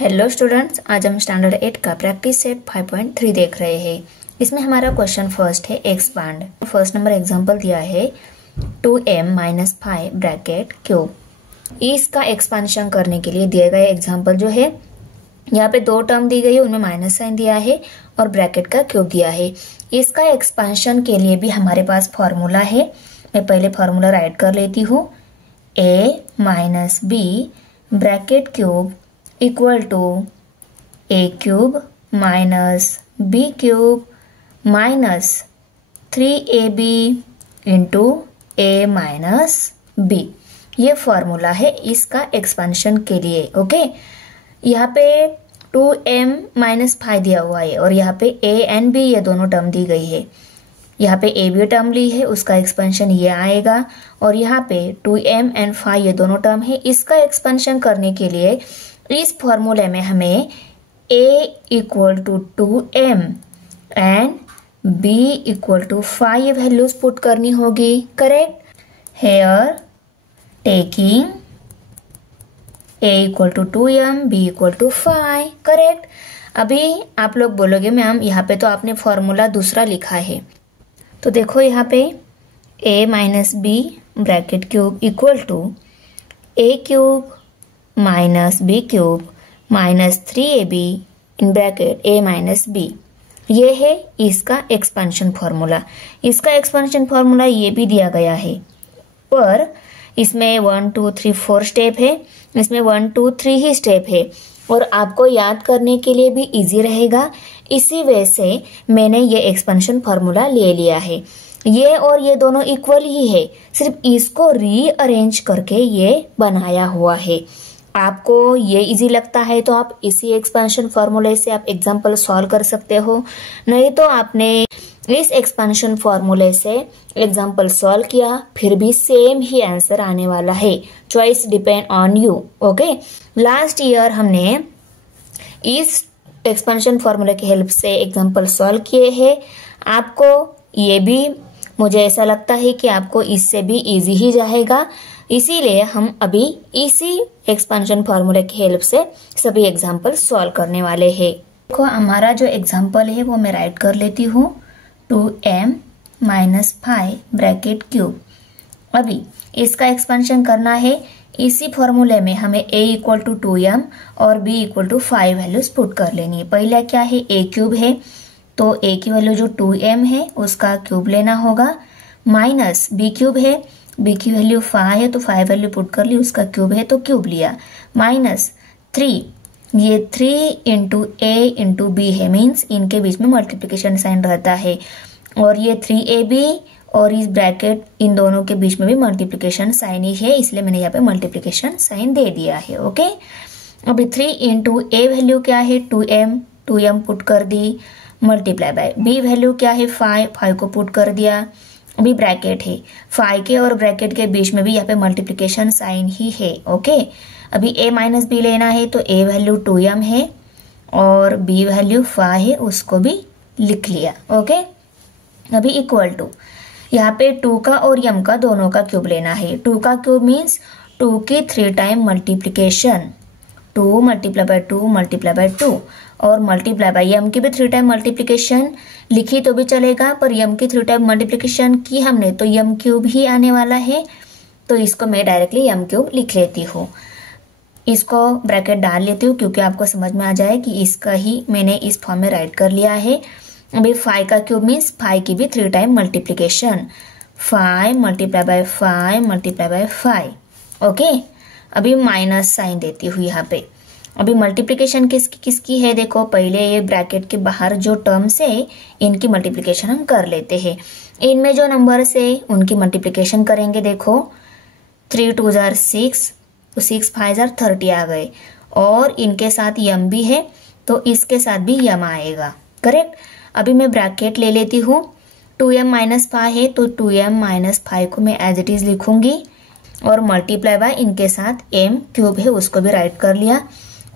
Hello students, आज हम standard 8 का प्रैक्टिस सेट 5.3 देख रहे हैं। इसमें हमारा क्वेश्चन फर्स्ट है एक्सपांड। फर्स्ट नंबर एग्जांपल दिया है 2m - 5 ब्रैकेट क्यूब। इसका एक्सपांशन करने के लिए दिए गए एग्जांपल जो है, यहाँ पे दो टर्म दी गई है, उनमें माइनस साइन दिया है और ब्रैकेट का क्यूब दिया है। इसका एक्सपांशन के लिए भी हमारे पास फॉर्मूला है। मैं पहले फॉर्मूला राइट कर लेती हूँ। a - b bracket cube equal to a cube minus b cube minus 3ab into a minus b। ये फॉर्मूला है इसका एक्सपेंशन के लिए। ओके, यहाँ पे 2m - 5 दिया हुआ है और यहाँ पे a एंड b ये दोनों टर्म दी गई है। यहाँ पे a भी टर्म ली है, उसका एक्सपेंशन ये आएगा और यहाँ पे 2m एंड 5 ये दोनों टर्म है। इसका एक्सपेंशन करने के लिए इस फॉर्मूले में हमें a equal to 2m and b equal to 5 values put करनी होगी। Correct. Here taking a equal to 2m b equal to 5। Correct. अभी आप लोग बोलोगे मैम यहाँ पे तो आपने फॉर्मूला दूसरा लिखा है, तो देखो यहाँ पे a minus b bracket cube equal to a cube minus b cube minus 3ab in bracket a minus b। ये है इसका एक्सपेंशन फॉर्मूला। इसका एक्सपेंशन फॉर्मूला ये भी दिया गया है, पर इसमें 1 2 3 4 स्टेप है, इसमें 1 2 3 ही स्टेप है और आपको याद करने के लिए भी इजी रहेगा। इसी वजह से मैंने ये एक्सपेंशन फॉर्मूला ले लिया है। ये और ये दोनों इक्वल ही है, सिर्फ इसको रीअरेंज करके ये बनाया हुआ है। आपको ये इजी लगता है तो आप इसी एक्सपेंशन फॉर्मूले से आप एग्जांपल सॉल्व कर सकते हो, नहीं तो आपने इस एक्सपेंशन फॉर्मूले से एग्जांपल सॉल्व किया फिर भी सेम ही आंसर आने वाला है। Choice depend on you. Okay, last year हमने इस एक्सपेंशन फॉर्मूले की हेल्प से एग्जांपल सॉल्व किए हैं। आपको ये भी मुझे ऐसा लगता है कि आपको इससे भी इजी ही जाएगा, इसीलिए हम अभी इसी एक्सपेंशन फॉर्मूले की हेल्प से सभी एग्जांपल सॉल्व करने वाले हैं। देखो हमारा जो एग्जांपल है वो मैं राइट कर लेती हूँ। 2m - 5 bracket cube. अभी इसका एक्सपेंशन करना है। इसी फॉर्मूले में हमें a इक्वल टू 2m और b equal to 5 values put कर लेनी है। पहला क्या है, a क्यूब है, तो a की वैल्यू जो 2m है उसका क्यूब लेना होगा, माइनस b क्यूब है, b की वैल्यू 5 है तो 5 वैल्यू पुट कर ली, उसका क्यूब है तो क्यूब लिया, माइनस 3, ये 3 इंटू a इंटू b है, मीन्स इनके बीच में मल्टीप्लिकेशन साइन रहता है और ये 3ab और इस ब्रैकेट इन दोनों के बीच में भी मल्टीप्लिकेशन साइन ही है, इसलिए मैंने यहाँ पे मल्टीप्लिकेशन साइन दे दिया है। ओके, अभी 3 इंटू a वैल्यू क्या है 2m पुट कर दी, मल्टीप्लाई बाय b वैल्यू क्या है 5 को पुट कर दिया। अभी ब्रैकेट है, 5 के और ब्रैकेट के बीच में भी यहाँ पे मल्टीप्लिकेशन साइन ही है। ओके, अभी a माइनस b लेना है तो a वैल्यू 2m है और b वैल्यू 5 है, उसको भी लिख लिया। ओके, अभी इक्वल टू यहाँ पे 2 का और m का दोनों का क्यूब लेना है। 2 का क्यूब मीन्स 2 की 3 time multiplication, 2 multiply by 2 multiply by 2 और मल्टीप्लाई बाय m की भी 3 टाइम मल्टीप्लिकेशन लिखी तो भी चलेगा, पर m की 3 टाइम मल्टीप्लिकेशन की हमने तो m क्यूब ही आने वाला है, तो इसको मैं डायरेक्टली m क्यूब लिख लेती हूँ। इसको ब्रैकेट डाल लेती हूँ क्योंकि आपको समझ में आ जाए कि इसका ही मैंने इस फॉर्म में राइट कर लिया है। अभी 5 का क्यूब मीन्स 5 की भी 3 time multiplication, 5 multiply by 5 multiply by 5। Okay, अभी माइनस साइन देती हूँ यहाँ पे। अभी मल्टीप्लिकेशन किसकी है, देखो पहले ये ब्रैकेट के बाहर जो टर्म्स है इनकी मल्टीप्लिकेशन हम कर लेते हैं। इनमें जो नंबर्स है उनकी मल्टीप्लिकेशन करेंगे। देखो 3 2 जार 6, तो 6 5 जार 30 आ गए और इनके साथ m भी है तो इसके साथ भी m आएगा। करेक्ट। अभी मैं ब्रैकेट ले लेती हूँ। 2m - 5 है तो 2m - 5 को मैं एज इट इज लिखूंगी और मल्टीप्लाई बाय इनके साथ m क्यूब है उसको भी राइट कर लिया,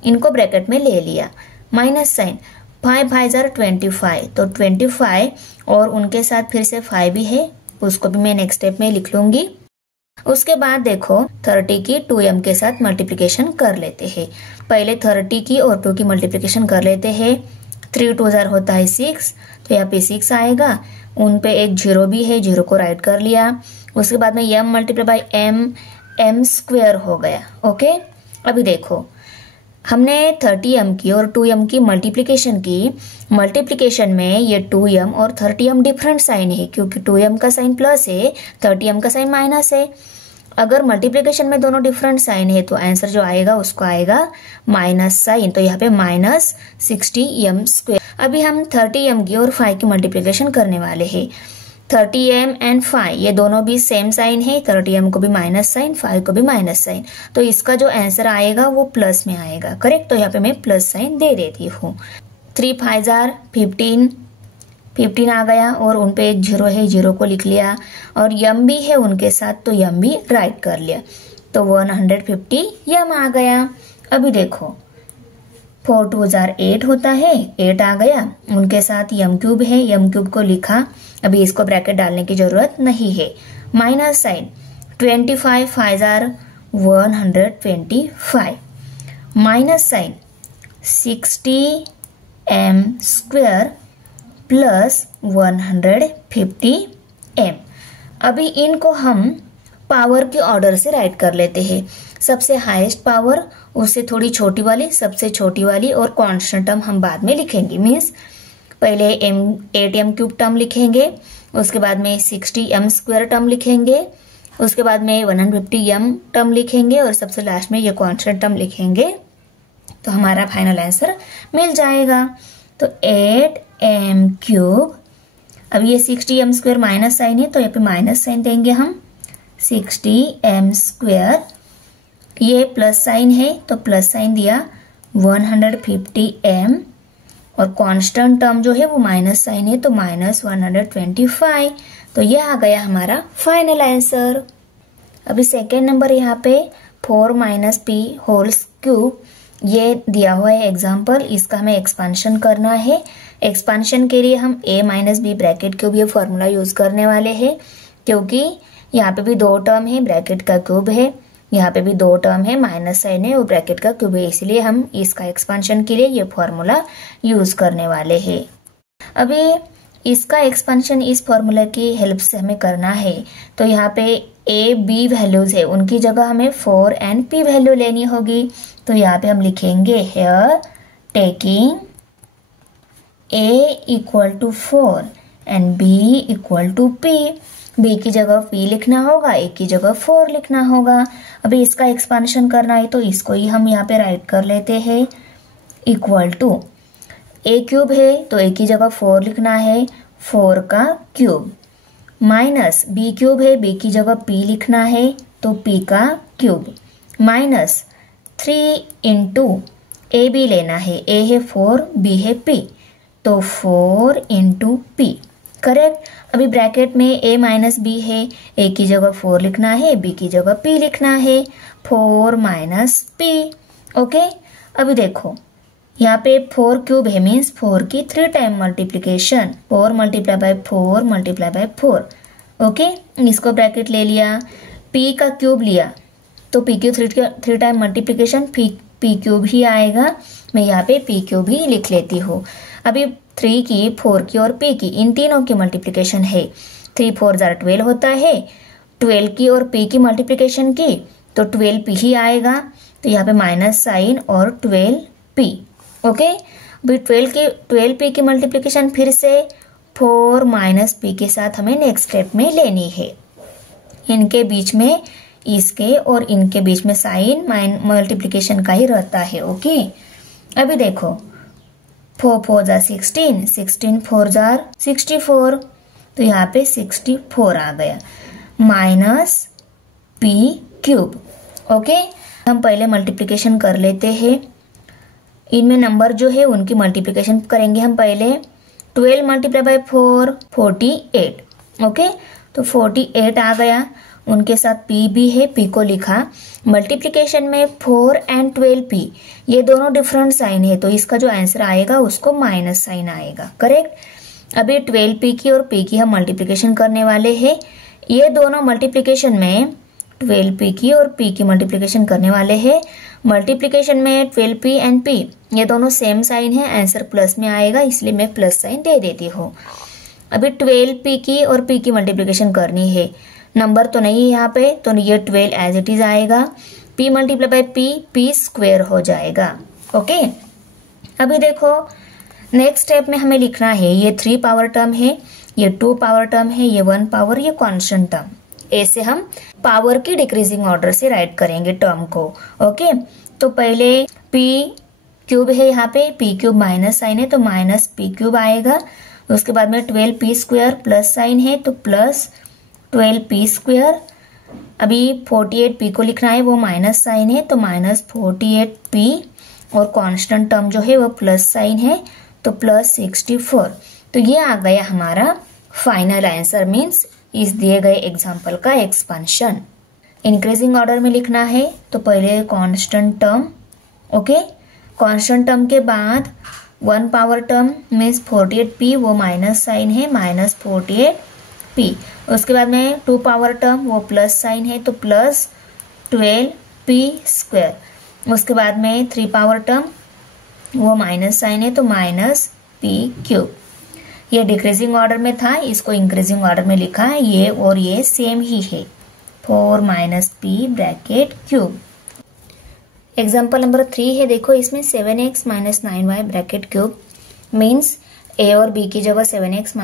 इनको ब्रैकेट में ले लिया, माइनस साइन, 5 5 जार 25 तो 25 और उनके साथ फिर से 5 भी है, उसको भी मैं नेक्स्ट स्टेप में लिख लूंगी। उसके बाद देखो 30 की 2m के साथ मल्टीप्लिकेशन कर लेते हैं। पहले 30 की और 2 की मल्टीप्लिकेशन कर लेते हैं। 3 2 जार होता है 6, तो यहाँ पे 6 आएगा। उन पे एक 0 भी है, 0 को राइट कर लिया। उसके बाद में m multiply by m square हो गया। ओके, अभी देखो हमने 30m की और 2m की मल्टीप्लिकेशन की। मल्टीप्लिकेशन में ये 2m और 30m डिफरेंट साइन है, क्योंकि 2m का साइन प्लस है, 30m का साइन माइनस है। अगर मल्टीप्लिकेशन में दोनों डिफरेंट साइन है तो आंसर जो आएगा उसको आएगा माइनस साइन। तो यहाँ पे माइनस 60m स्क्वायर। अभी हम 30m की और 5 की मल्टीप्लिकेशन करने वाले हैं। 30m एंड 5 ये दोनों भी सेम साइन है, 30m को भी माइनस साइन, 5 को भी माइनस साइन। तो इसका जो आंसर आएगा वो प्लस में आएगा। करेक्ट, तो यहाँ पे मैं प्लस साइन दे देती हूँ। 3 5 जार 15 आ गया और उन पे एक 0 है, 0 को लिख लिया। और यम भी है उनके साथ, तो यम भी राइट कर लिया। तो 150 यम आ गया। अभी देखो 4 2 जार 8 होता है, 8 आ गया। उनके साथ यम क्यूब है, यम क्यूब को लिखा। अभी इसको ब्रैकेट डालने की जरूरत नहीं है। माइनस साइन 25 5 जार 125 minus sign 60m square plus 150m। अभी इनको हम पावर के ऑर्डर से राइट कर लेते हैं। सबसे हाईएस्ट पावर, उससे थोड़ी छोटी वाली, सबसे छोटी वाली, और कांस्टेंट टर्म हम बाद में लिखेंगे। मीन्स पहले 8m क्यूब टर्म लिखेंगे, उसके बाद में 60m स्क्वायर टर्म लिखेंगे, उसके बाद में 150m टर्म लिखेंगे, और सबसे लास्ट में ये कांस्टेंट टर्म लिखेंगे। तो हमारा फाइनल आंसर मिल जाएगा। तो 8m क्यूब। अब ये 60m स्क्वायर माइनस साइन है, तो यहाँ पे माइनस साइन देंगे हम। 60m स्क्वायर, ये प्लस साइन है तो प्लस साइन दिया। 150m और कांस्टेंट टर्म जो है वो माइनस साइन है, तो माइनस 125। तो ये आ गया हमारा फाइनल आंसर। अभी सेकेंड नंबर यहाँ पे 4 माइनस p होल क्यूब, ये दिया हुआ है एग्जाम्पल। इसका हमें एक्सपांशन करना है। एक्सपांशन के लिए हम a minus b bracket cube ये फॉर्मूला यूज करने वाले हैं, क्योंकि यहाँ पे भी 2 टर्म है, ब्रैकेट का क्यूब है, यहाँ पे भी 2 टर्म है, माइनस साइन है और ब्रैकेट का क्यूब है, इसलिए हम इसका एक्सपांशन के लिए ये फॉर्मूला यूज करने वाले हैं। अभी इसका एक्सपांशन इस फॉर्मूला की हेल्प से हमें करना है। तो यहाँ पे a b वैल्यूज है, उनकी जगह हमें 4 एंड p वैल्यू लेनी होगी। तो यहाँ पे हम लिखेंगे here taking a equal to 4 and b equal to p। b की जगह p लिखना होगा, a की जगह 4 लिखना होगा। अभी इसका एक्सपांशन करना है तो इसको ही हम यहाँ पे राइट कर लेते हैं। इक्वल टू a क्यूब है तो a की जगह 4 लिखना है, 4 का क्यूब, माइनस b क्यूब है, b की जगह p लिखना है तो p का cube, minus 3 into a b लेना है, a है 4 b है p, तो 4 इंटू p। करेक्ट। अभी ब्रैकेट में a माइनस बी है, a की जगह 4 लिखना है, b की जगह p लिखना है, 4 माइनस p। ओके, अभी देखो यहाँ पे 4 क्यूब है, मीन्स 4 की 3 time multiplication, 4 multiply by 4 multiply by 4। Okay, इसको ब्रैकेट ले लिया, p का क्यूब लिया तो p cube 3 time multiplication, p cube ही आएगा। मैं यहाँ पे p क्यूब ही लिख लेती हूँ। अभी 3 की, 4 की और p की, इन तीनों की मल्टीप्लिकेशन है। 3 4 जार 12 होता है, 12 की और p की मल्टीप्लिकेशन की तो 12p ही आएगा। तो यहाँ पे माइनस साइन और 12p। ओके, अभी 12p की मल्टीप्लिकेशन फिर से 4 माइनस p के साथ हमें नेक्स्ट स्टेप में लेनी है। इनके बीच में, इसके और इनके बीच में साइन मल्टीप्लिकेशन का ही रहता है। ओके, अभी देखो 4 4 जार 16, 16 4 जार 64, तो यहाँ पे 64 आ गया, माइनस p क्यूब। ओके, हम पहले मल्टीप्लिकेशन कर लेते हैं। इनमें नंबर जो है उनकी मल्टीप्लिकेशन करेंगे हम पहले। 12 मल्टीप्लाई बाय 4 48। ओके, तो 48 आ गया, उनके साथ p भी है, p को लिखा। मल्टीप्लिकेशन में 4 एंड 12p, ये दोनों डिफरेंट साइन है, तो इसका जो आंसर आएगा उसको माइनस साइन आएगा। करेक्ट। अभी 12p की और p की हम मल्टीप्लिकेशन करने वाले हैं। ये दोनों मल्टीप्लिकेशन में 12p की और p की मल्टीप्लिकेशन करने वाले हैं। मल्टीप्लिकेशन में 12p एंड p ये दोनों सेम साइन है, आंसर प्लस में आएगा, इसलिए मैं प्लस साइन दे देती हूँ। अभी 12p की और p की मल्टीप्लिकेशन करनी है, नंबर तो नहीं है यहाँ पे, तो ये 12 एज इट इज आएगा, p multiply by p square हो जाएगा। ओके, अभी देखो नेक्स्ट स्टेप में हमें लिखना है, ये 3 पावर टर्म है, ये 2 पावर टर्म है, ये 1 पावर, ये कांस्टेंट टर्म, ऐसे हम पावर की डिक्रीजिंग ऑर्डर से राइट करेंगे टर्म को। ओके, तो पहले p क्यूब है, यहाँ पे p क्यूब माइनस साइन है तो माइनस p क्यूब आएगा। उसके बाद में 12p स्क्वायर प्लस साइन है तो प्लस 12p स्क्वायर। अभी 48p को लिखना है, वो माइनस साइन है तो माइनस 48p, और कांस्टेंट टर्म जो है वो प्लस साइन है तो प्लस 64। तो ये आ गया हमारा फाइनल आंसर, मीन्स इस दिए गए एग्जाम्पल का एक्सपेंशन। इंक्रीजिंग ऑर्डर में लिखना है तो पहले constant term, okay, constant term के बाद 1 पावर टर्म मीन्स 48p, वो माइनस साइन है, माइनस 48p। उसके बाद में 2 पावर टर्म, वो प्लस साइन है तो प्लस 12p स्क्वायर। उसके बाद में 3 पावर टर्म, वो माइनस साइन है तो माइनस p क्यूब। ये डिक्रीजिंग ऑर्डर में था, इसको इंक्रीजिंग ऑर्डर में लिखा है, ये और ये सेम ही है, 4 minus p bracket cube. Example number 3 है, देखो इसमें 7x minus 9y bracket cube, means a और b की जगह 7x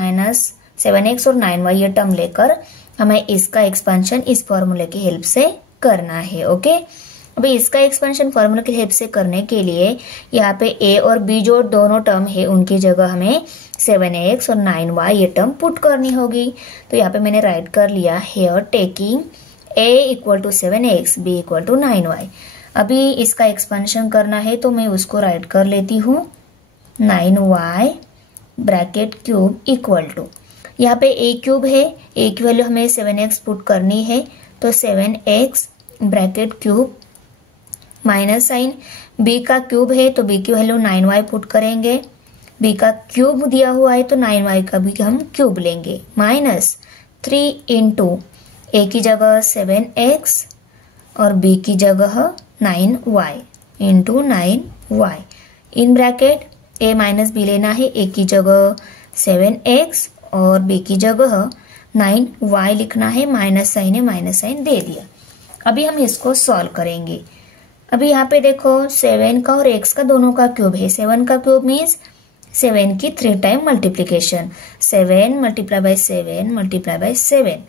और 9y ये टर्म लेकर हमें इसका एक्सपेंशन इस फॉर्मूले की हेल्प से करना है। ओके, अभी इसका एक्सपेंशन फॉर्मूला की हेल्प से करने के लिए यहाँ पे a और b जो दोनों टर्म है उनकी जगह हमें 7x और 9y ये टर्म पुट करनी होगी। तो यहाँ पे मैंने राइट कर लिया, here taking a equal to 7x, b equal to 9y। अभी इसका एक्सपेंशन करना है तो मैं उसको राइट कर लेती हूँ, 9y bracket cube equal to, यहाँ पे a क्यूब है, a की वैल्यू हमें 7x पुट करनी है तो 7x bracket cube minus sign, b का क्यूब है तो b की वैल्यू 9y पुट करेंगे, b का क्यूब दिया हुआ है तो 9y का भी हम क्यूब लेंगे, माइनस 3 इंटू a की जगह 7x और b की जगह 9y into 9y, in bracket a minus b लेना है, a की जगह 7x और b की जगह 9y लिखना है, माइनस साइन है, माइनस साइन दे दिया। अभी हम इसको सॉल्व करेंगे। अभी यहाँ पे देखो 7 का और x का दोनों का क्यूब है, 7 का क्यूब मीन्स 7 की 3 time multiplication, 7 multiply by 7 multiply by 7,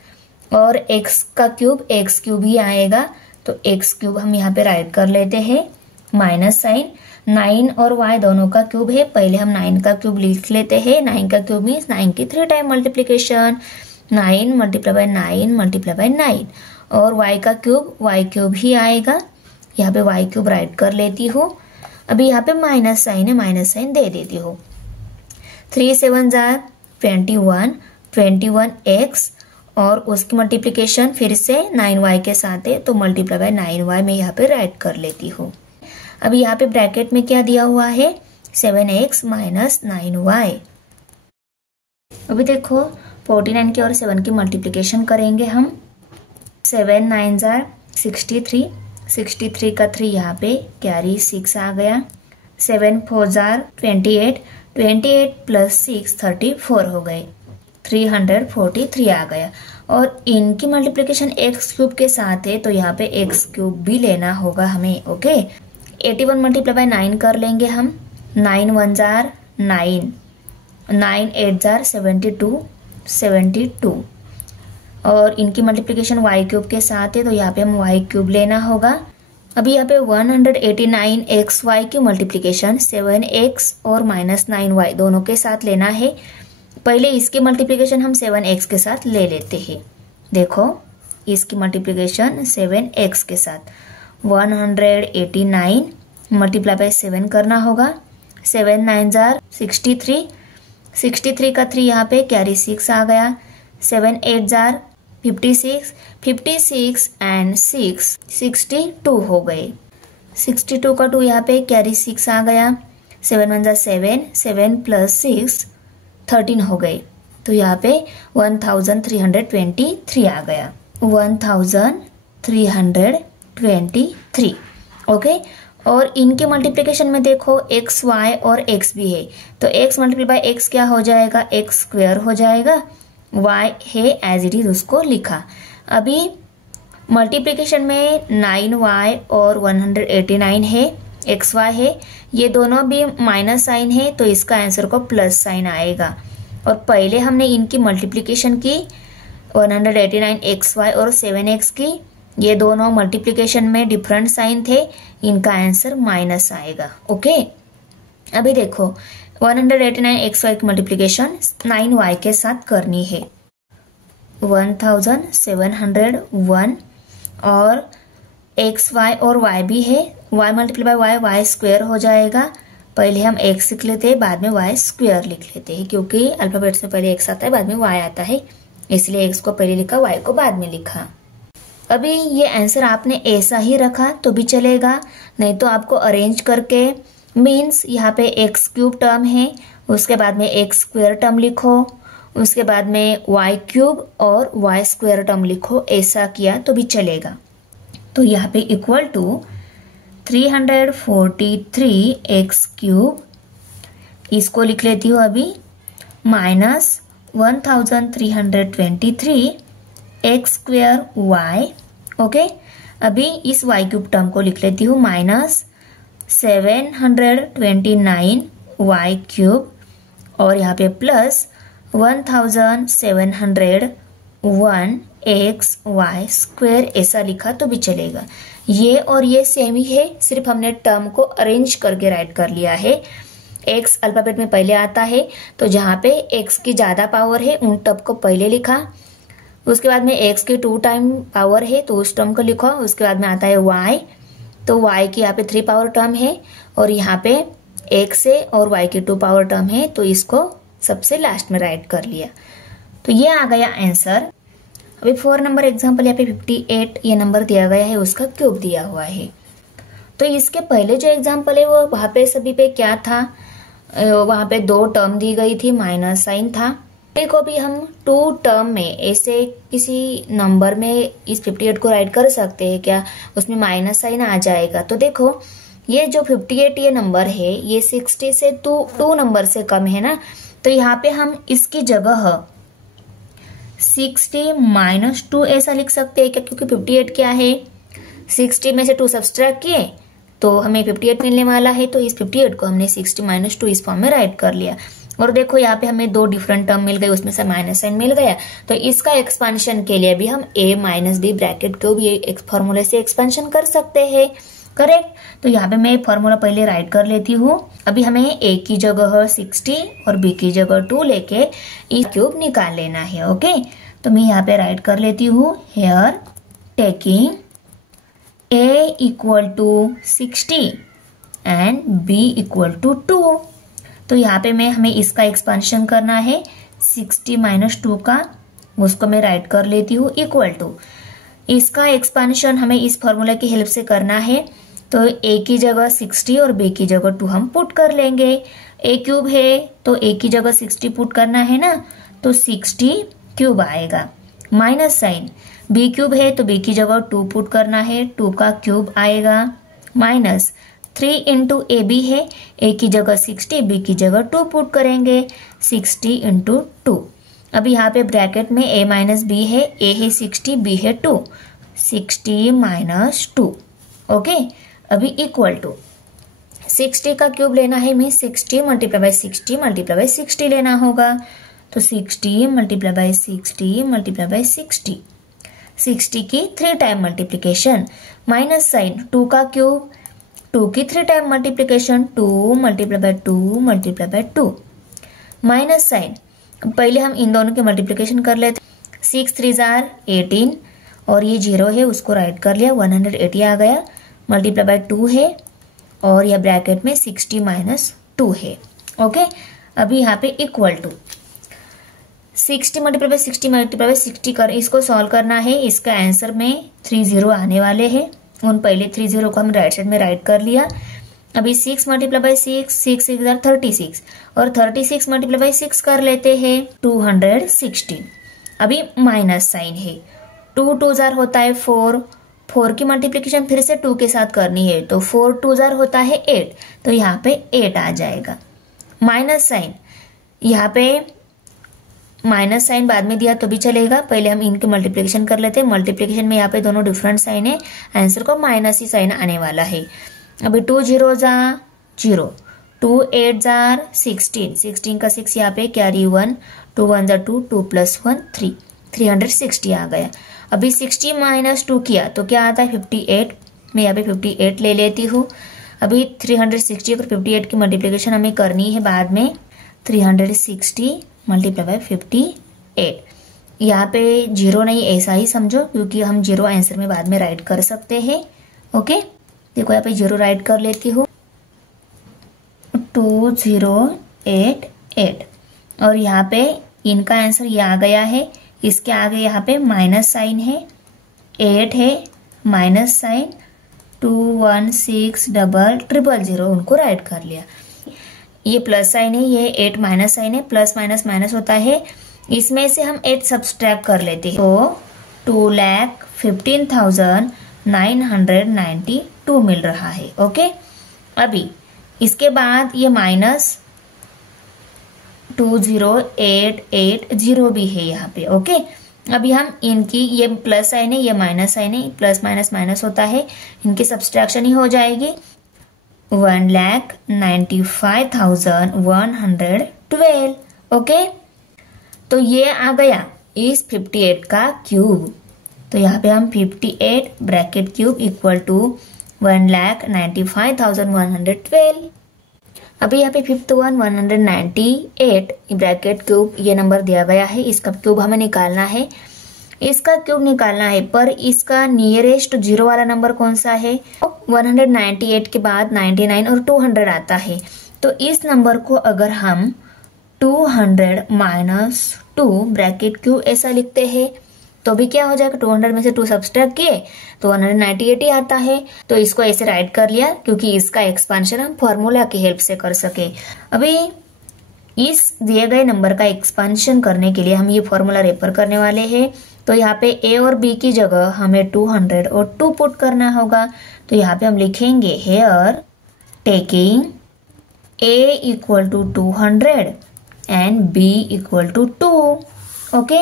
और x का क्यूब x क्यूब ही आएगा तो x क्यूब हम यहाँ पे राइट कर लेते हैं, माइनस साइन, 9 और y दोनों का क्यूब है, पहले हम 9 का क्यूब लिख लेते हैं, 9 का क्यूब मीन्स 9 की 3 time multiplication, 9 multiply by 9 multiply by 9, और y का क्यूब y क्यूब ही आएगा, यहाँ पे y क्यूब राइट कर लेती हूँ। अभी यहाँ पे माइनस साइन है, माइनस साइन दे देती हूँ, 3 7 जार 21x और उसकी मल्टीप्लिकेशन फिर से 9y के साथ है तो मल्टीप्लाई बाय 9y में यहाँ पे राइट कर लेती हूँ। अभी यहाँ पे ब्रैकेट में क्या दिया हुआ है, 7x माइनस 9y। अभी देखो 49 की और 7 की मल्टीप्लिकेशन करेंगे हम, 7 9 जार 63, 63 का 3 यहाँ पे कैरी 6 आ गया, 7 4 जार 28, 28 प्लस 6 34 हो गए, 343 आ गया, और इनकी मल्टीप्लिकेशन एक्स क्यूब के साथ है तो यहाँ पे एक्स क्यूब भी लेना होगा हमें। ओके, 81 मल्टीप्लाई बाय 9 कर लेंगे हम, 9 1 जार 9, 9 8 जार 72, और इनकी मल्टीप्लिकेशन y क्यूब के साथ है तो यहाँ पे हम y क्यूब लेना होगा। अभी यहाँ पे 189xy की मल्टीप्लिकेशन 7x और माइनस 9y दोनों के साथ लेना है, पहले इसकी मल्टीप्लिकेशन हम 7x के साथ ले लेते हैं। देखो इसकी मल्टीप्लिकेशन 7x के साथ 189 मल्टीप्लाई बाय 7 करना होगा, 7 9 जार 63, 63 का 3 यहाँ पे कैरी 6 आ गया, 7 8 जार 56, 56 एंड 6 62 हो गए, 62 का 2 यहाँ पे कैरी 6 आ गया, 7 1 जार 7, 7 प्लस 6 13 हो गए, तो यहाँ पे 1323 आ गया, 323। ओके, और इनके मल्टीप्लिकेशन में देखो एक्स वाई और एक्स भी है, तो एक्स मल्टीप्लाई बाय एक्स क्या हो जाएगा, एक्स स्क्वायर हो जाएगा, वाई है एज इट इज उसको लिखा। अभी मल्टीप्लिकेशन में 9y और 189 है, एक्स वाई है, ये दोनों भी माइनस साइन है तो इसका आंसर को प्लस साइन आएगा। और पहले हमने इनकी मल्टीप्लिकेशन की 189 एक्स वाई और 7x की, ये दोनों मल्टीप्लिकेशन में डिफरेंट साइन थे, इनका आंसर माइनस आएगा। ओके, अभी देखो 189 एक्स वाई की मल्टीप्लिकेशन 9y के साथ करनी है, 1701 और एक्स वाई और y भी है, y multiply by y square हो जाएगा। पहले हम x लिख लेते हैं, बाद में y स्क्वायर लिख लेते हैं, क्योंकि अल्फाबेट्स में पहले x आता है बाद में y आता है, इसलिए x को पहले लिखा, y को बाद में लिखा। अभी ये आंसर आपने ऐसा ही रखा तो भी चलेगा, नहीं तो आपको अरेंज करके, मीन्स यहाँ पे एक्स क्यूब टर्म है, उसके बाद में एक्स स्क्वायर टर्म लिखो, उसके बाद में वाई क्यूब और वाई स्क्वायर टर्म लिखो, ऐसा किया तो भी चलेगा। तो यहाँ पे इक्वल टू 343 एक्स क्यूब, इसको लिख लेती हूँ अभी, minus 1323 x square y. Okay, अभी इस वाई क्यूब टर्म को लिख लेती हूँ, माइनस 729 वाई क्यूब, और यहाँ पे प्लस 1701 एक्स वाई स्क्वायर, ऐसा लिखा तो भी चलेगा। ये और ये सेम ही है, सिर्फ हमने टर्म को अरेंज करके राइट कर लिया है। एक्स अल्फाबेट में पहले आता है, तो जहाँ पे एक्स की ज्यादा पावर है उन टर्म को पहले लिखा, उसके बाद में एक्स की 2 टाइम पावर है तो उस टर्म को लिखा, उसके बाद में आता है वाई, तो वाई की यहाँ पे 3 पावर टर्म है, और यहाँ पे एक्स है और वाई की 2 पावर टर्म है, तो इसको सबसे लास्ट में राइट कर लिया। तो ये आ गया आंसर। अभी 4 नंबर एग्जाम्पल, यहाँ पे 58 ये नंबर दिया गया है, उसका क्यूब दिया हुआ है। तो इसके पहले जो एग्जाम्पल है वो वहां पे सभी पे क्या था, वहां पे 2 टर्म दी गई थी, माइनस साइन था। को भी हम 2 टर्म में ऐसे किसी नंबर में इस 58 को राइट कर सकते हैं क्या, उसमें माइनस साइन आ जाएगा। तो देखो ये जो 58 ये नंबर है, ये 60 से 2 नंबर से कम है ना, तो यहाँ पे हम इसकी जगह 60 माइनस 2 ऐसा लिख सकते हैं क्या, क्योंकि 58 क्या है, 60 में से 2 सब्सट्रैक्ट किए तो हमें 58 मिलने वाला है, तो इस 58 को हमने 60 माइनस 2 इस फॉर्म में राइट कर लिया। और देखो यहाँ पे हमें 2 डिफरेंट टर्म मिल गए, उसमें से माइनस साइन मिल गया, तो इसका एक्सपेंशन के लिए भी हम a माइनस बी ब्रैकेट को भी एक फॉर्मूले से एक्सपेंशन कर सकते हैं, करेक्ट। तो यहाँ पे मैं फॉर्मूला पहले राइट कर लेती हूँ। अभी हमें a की जगह 60 और b की जगह 2 लेके ई क्यूब निकाल लेना है। ओके, तो मैं यहाँ पे राइट कर लेती हूँ, here taking a equal to 60 and b equal to 2। तो यहाँ पे हमें इसका एक्सपेंशन करना है, 60 माइनस 2 का, उसको मैं राइट कर लेती हूँ, इक्वल टू इसका एक्सपेंशन हमें इस फॉर्मूला की हेल्प से करना है। तो a की जगह 60 और b की जगह 2 हम पुट कर लेंगे। a क्यूब है तो a की जगह 60 पुट करना है ना, तो 60 क्यूब आएगा, माइनस साइन। b क्यूब है तो b की जगह 2 पुट करना है, 2 का क्यूब आएगा, माइनस 3 इंटू ए बी है, a की जगह 60 b की जगह 2 पुट करेंगे, 60 इंटू 2। अभी यहाँ पे ब्रैकेट में a माइनस बी है, a है 60 b है 2, 60 माइनस 2। ओके, अभी इक्वल टू 60 का क्यूब लेना है, मैं 60 मल्टीप्लाई बाय 60 मल्टीप्लाई बाय 60 लेना होगा, तो 60 मल्टीप्लाई बाय 60 मल्टीप्लाई बाय 60, 60 की 3 टाइम मल्टीप्लीकेशन, माइनस साइन 2 का क्यूब, 2 की 3 time multiplication, 2 multiply by 2 multiply by 2, minus sign. पहले हम इन दोनों के मल्टीप्लीकेशन कर लेते, 6 3 जार 18 और ये 0 है उसको राइट कर लिया, 180 आ गया, मल्टीप्लाई बाय 2 है और यह ब्रैकेट में 60 माइनस 2 है। ओके, अभी यहाँ पे equal to 60 multiply by 60 multiply by 60 कर इसको सॉल्व करना है। इसका आंसर में 30 आने वाले हैं, उन पहले 30 को हम राइट साइड में राइट कर लिया। अभी 6 मल्टीप्लाई बाय 6, 6 6 36 और 36 मल्टीप्लाई बाय 6 कर लेते हैं 216। अभी माइनस साइन है, 2 2 जार होता है 4, 4 की मल्टीप्लिकेशन फिर से 2 के साथ करनी है, तो 4 2 जार होता है 8, तो यहाँ पे 8 आ जाएगा। माइनस साइन, यहाँ पे माइनस साइन बाद में दिया तो भी चलेगा, पहले हम इनकी मल्टीप्लिकेशन कर लेते हैं। मल्टीप्लिकेशन में यहाँ पे दोनों डिफरेंट साइन है, आंसर को माइनस ही साइन आने वाला है। अभी 2 0 जा 0, 2 8 जार 16, 16 का 6 यहाँ पे कैरी 1, 2 1 जा 2, 2 + 1 3, 360 आ गया। अभी 60 - 2 किया तो क्या आता है 58, मैं यहाँ पे 58 ले लेती हूँ। अभी 360 और 58 की मल्टीप्लिकेशन हमें करनी है बाद में, 360 × 58, यहाँ पे 0 नहीं ऐसा ही समझो, क्योंकि हम 0 आंसर में बाद में राइट कर सकते हैं। ओके, देखो यहाँ पे 0 राइट कर लेती हूँ, 2088, और यहाँ पे इनका आंसर ये आ गया है। इसके आगे यहाँ पे माइनस साइन है, 8 है, माइनस साइन 2160000, उनको राइट कर लिया। ये प्लस साइन है, ये 8 माइनस साइन है, प्लस माइनस माइनस होता है, इसमें से हम 8 सब्सट्रैक्ट कर लेते हैं, तो 2,15,992 मिल रहा है। ओके, अभी इसके बाद ये माइनस 20880 भी है यहाँ पे। ओके, अभी हम इनकी, ये प्लस साइन है, ये माइनस साइन है, प्लस माइनस माइनस होता है, इनकी सब्सट्रैक्शन ही हो जाएगी। 1,95,112। ओके, तो ये आ गया इस 58 का क्यूब। तो यहाँ पे हम 58 ब्रैकेट क्यूब इक्वल टू 1,95,112। अभी यहाँ पे 5th वन 198 ब्रैकेट क्यूब, ये नंबर दिया गया है, इसका क्यूब हमें निकालना है। इसका क्यूब निकालना है, पर इसका नियरेस्ट 0 वाला नंबर कौन सा है? 198 के बाद 99 और 200 आता है। तो इस नंबर को अगर हम 200 - 2 ब्रैकेट क्यूब ऐसा लिखते हैं तो भी क्या हो जाएगा, 200 में से 2 सब्सट्रैक्ट किए तो 198 ही आता है। तो इसको ऐसे राइट कर लिया, क्योंकि इसका एक्सपांशन हम फॉर्मूला की हेल्प से कर सके। अभी इस दिए गए नंबर का एक्सपांशन करने के लिए हम ये फॉर्मूला रेफर करने वाले हैं। तो यहाँ पे a और b की जगह हमें 200 और 2 पुट करना होगा। तो यहाँ पे हम लिखेंगे here taking a = 200 and b = 2। Okay,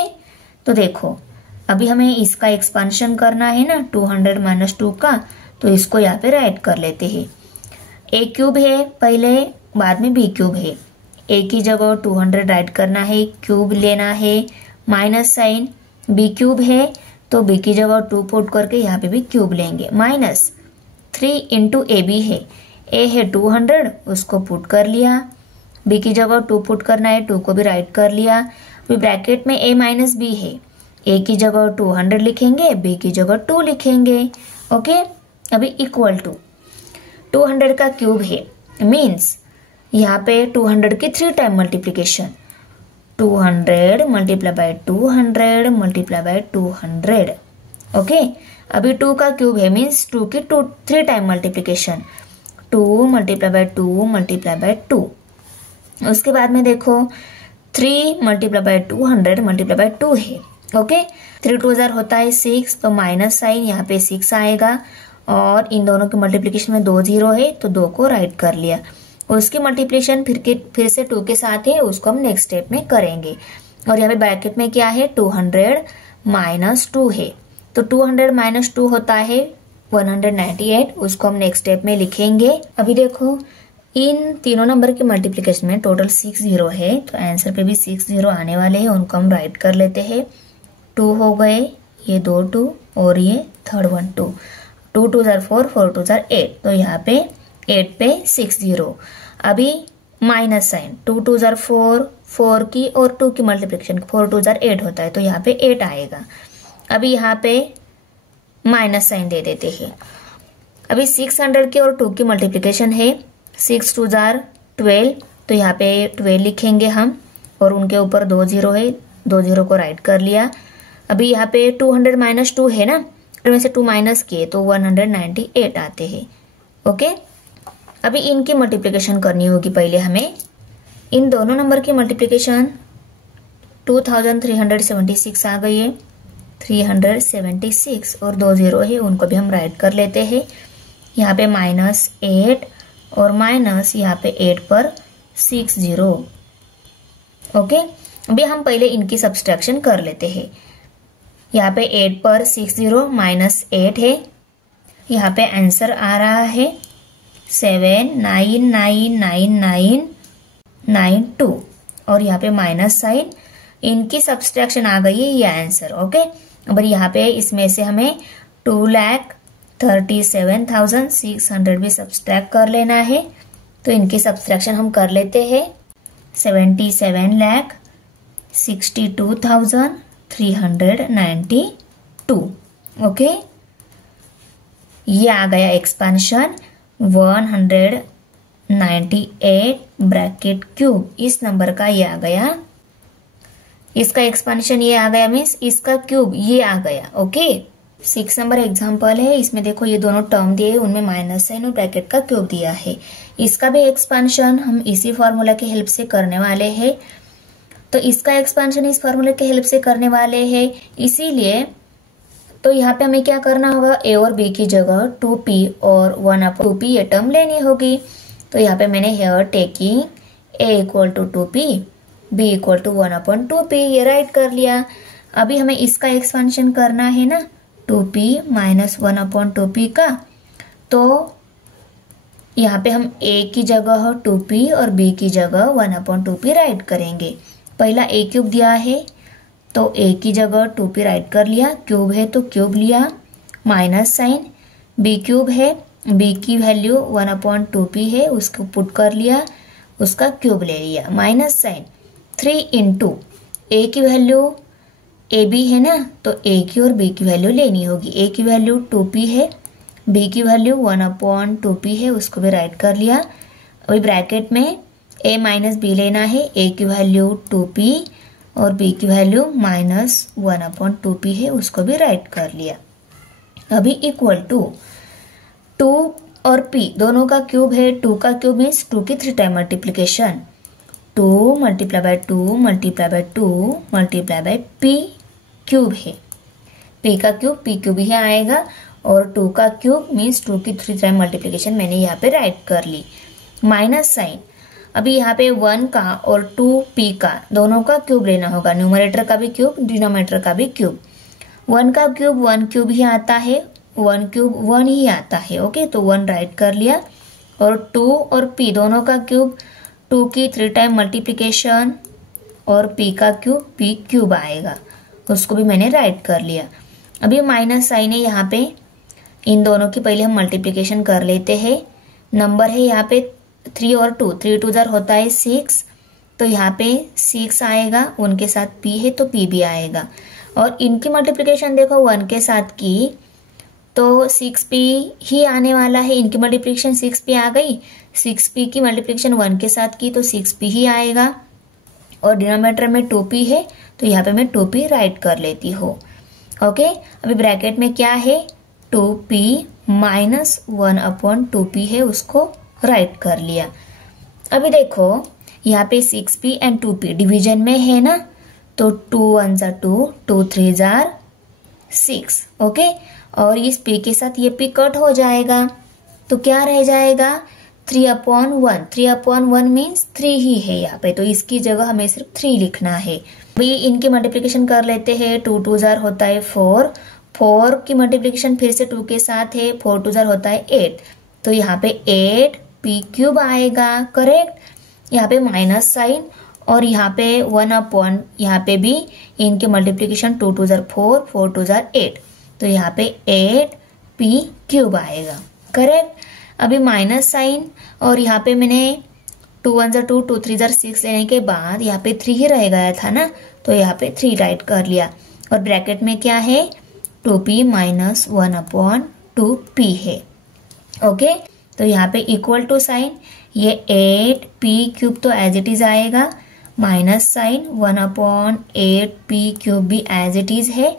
तो देखो अभी हमें इसका एक्सपांशन करना है ना, 200 - 2 का, तो इसको यहाँ पे राइट कर लेते हैं। a क्यूब है पहले, बाद में b क्यूब है। a की जगह 200 राइट करना है, क्यूब लेना है, माइनस साइन, b क्यूब है तो b की जगह 2 पुट करके यहाँ पे भी क्यूब लेंगे, माइनस 3 × ab है, a है 200, उसको पुट कर लिया, b की जगह 2 पुट करना है, 2 को भी राइट कर लिया। अभी ब्रैकेट में a - b है, a की जगह 200 लिखेंगे, b की जगह 2 लिखेंगे। ओके, अभी इक्वल टू 200 का क्यूब है, मीन्स यहाँ पे 200 की 3 टाइम मल्टीप्लीकेशन, 200 × 200 × 200। ओके, अभी 2 का क्यूब है, मीन्स 2 की 3 टाइम मल्टीप्लीकेशन, 2 × 2 × 2। उसके बाद में देखो 3 × 200 × 2 है। ओके, 3 2 जार होता है 6, तो माइनस साइन यहाँ पे 6 आएगा, और इन दोनों की मल्टीप्लिकेशन में 2 0 है तो 2 को राइट कर लिया। उसकी मल्टीप्लिकेशन फिर से 2 के साथ है, उसको हम नेक्स्ट स्टेप में करेंगे। और यहाँ पे ब्रैकेट में क्या है, 200 - 2 है, तो 200 - 2 होता है 198, उसको हम नेक्स्ट स्टेप में लिखेंगे। अभी देखो इन तीनों नंबर की मल्टीप्लिकेशन में टोटल 6 0 है, तो आंसर पे भी 6 0 आने वाले हैं, उनको हम राइट कर लेते हैं। 2 हो गए, ये 2 2 और ये थर्ड वन 2, 2 2 जार 4, 4 2 जार 8, तो यहाँ पे 8 पे 6 0। अभी माइनस साइन, 2 2 जार 4, 4 की और 2 की मल्टीप्लिकेशन 4 2 जार 8 होता है, तो यहाँ पे 8 आएगा। अभी यहाँ पे माइनस साइन दे देते हैं। अभी 600 की और 2 की मल्टीप्लिकेशन है, 6 2 जार 12, तो यहाँ पे 12 लिखेंगे हम, और उनके ऊपर 2 0 है, 2 0 को राइट कर लिया। अभी यहाँ पे 200 - 2 है ना, में से 2 माइनस किए तो 198 आते हैं। ओके, अभी इनकी मल्टीप्लिकेशन करनी होगी पहले हमें। इन दोनों नंबर की मल्टीप्लिकेशन 2376 आ गई है, 376 और 2 जीरो है उनको भी हम राइट कर लेते हैं। यहाँ पे -8 और माइनस यहाँ पे 8 पर 6 जीरो। ओके, अभी हम पहले इनकी सब्सट्रैक्शन कर लेते हैं। यहाँ पे 8 पर 6 जीरो -8 है। यहाँ पे आंसर आ रहा है 7999992 और यहाँ पे माइनस साइन, इनकी सब्सट्रैक्शन आ गई है ये आंसर। ओके, अब यहाँ पे इसमें से हमें 2,37,600 भी सब्सट्रैक्ट कर लेना है, तो इनकी सब्सट्रैक्शन हम कर लेते हैं। 77,62,392। ओके, ये आ गया एक्सपेंशन 198 ब्रैकेट क्यूब, इस नंबर का ये आ गया। इसका एक्सपेंशन ये आ गया मीन्स इसका क्यूब ये आ गया। ओके, 6 नंबर एग्जांपल है, इसमें देखो ये दोनों टर्म दिए, उनमें माइनस साइन और ब्रैकेट का क्यूब दिया है। इसका भी एक्सपेंशन हम इसी फॉर्मूला की हेल्प से करने वाले हैं। तो इसका एक्सपेंशन इस फॉर्मूले की हेल्प से करने वाले हैं, इसीलिए तो यहाँ पे हमें क्या करना होगा, ए और बी की जगह 2p और 1/2p ये टर्म लेनी होगी। तो यहाँ पे मैंने here taking a equal to 2p, b equal to 1/2p ये राइट कर लिया। अभी हमें इसका एक्सपेंशन करना है ना, 2p माइनस 1/2p का। तो यहाँ पे हम a की जगह 2p और b की जगह 1/2p राइट करेंगे। पहला a क्यूब दिया है तो a की जगह 2p राइट कर लिया, क्यूब है तो क्यूब लिया, माइनस साइन, b क्यूब है, b की वैल्यू 1/2p है उसको पुट कर लिया, उसका क्यूब ले लिया, माइनस साइन 3 इंटू a की वैल्यू ab है ना, तो a की और b की वैल्यू लेनी होगी। a की वैल्यू 2p है, b की वैल्यू 1/2p है, उसको भी राइट कर लिया। अभी ब्रैकेट में a माइनस b लेना है, a की वैल्यू 2p और b की वैल्यू माइनस 1/2p है, उसको भी राइट कर लिया। अभी इक्वल टू 2 और p दोनों का क्यूब है, 2 का क्यूब मीन्स 2 की 3 time multiplication, 2 multiply by 2 multiply by 2 multiply bye p cube है, p का क्यूब p क्यूब ही आएगा और 2 का क्यूब मीन्स 2 की 3 टाइम मल्टीप्लीकेशन मैंने यहाँ पे राइट कर ली, माइनस साइन। अभी यहाँ पे 1 का और 2p का दोनों का क्यूब लेना होगा, न्यूमरेटर का भी क्यूब डिनोमिनेटर का भी क्यूब। 1 का क्यूब 1 क्यूब ही आता है, 1 क्यूब 1 ही आता है। ओके, तो 1 राइट कर लिया और 2 और p दोनों का क्यूब 2 की 3 टाइम मल्टीप्लीकेशन और p का क्यूब p क्यूब आएगा, उसको भी मैंने राइट कर लिया। अभी माइनस साइन है यहाँ पे, इन दोनों की पहले हम मल्टीप्लीकेशन कर लेते हैं। नंबर है यहाँ पे 3 और 2, 3 2 जार होता है 6, तो यहाँ पे 6 आएगा, उनके साथ p है तो p भी आएगा। और इनकी मल्टीप्लिकेशन देखो 1 के साथ की तो 6p ही आने वाला है, इनकी मल्टीप्लिकेशन 6p आ गई, 6p की मल्टीप्लिकेशन 1 के साथ की तो 6p ही आएगा और डिनोमिनेटर में 2p है तो यहाँ पे मैं 2p राइट कर लेती हूँ। ओके, अभी ब्रैकेट में क्या है, 2p माइनस 1/2p है, उसको राइट कर लिया। अभी देखो यहाँ पे 6p एंड 2p डिवीजन में है ना, तो 2 1 जार 2, 2 3 जार 6। ओके, और इस p के साथ ये p कट हो जाएगा तो क्या रह जाएगा, 3/1। 3/1 मीन्स 3 ही है यहाँ पे, तो इसकी जगह हमें सिर्फ 3 लिखना है। अभी इनकी मल्टीप्लिकेशन कर लेते हैं, 2 2 जार होता है 4, 4 की मल्टीप्लिकेशन फिर से 2 के साथ है, 4 2 जार होता है 8, तो यहाँ पे 8p क्यूब आएगा, करेक्ट। यहाँ पे माइनस साइन और यहाँ पे 1/, यहाँ पे भी इनके मल्टीप्लिकेशन 2 2 जार 4, 4 2 जार 8, तो यहाँ पे 8p क्यूब आएगा, करेक्ट। अभी माइनस साइन और यहाँ पे मैंने 2 1 जार 2, 2 3 जार 6 लेने के बाद यहाँ पे 3 ही रह गया था ना, तो यहाँ पे 3 राइट कर लिया और ब्रैकेट में क्या है, 2p माइनस 1/2p है। ओके, तो यहाँ पे इक्वल टू साइन, ये 8p क्यूब तो एज इट इज आएगा, माइनस साइन 1/8p क्यूब भी एज इट इज है।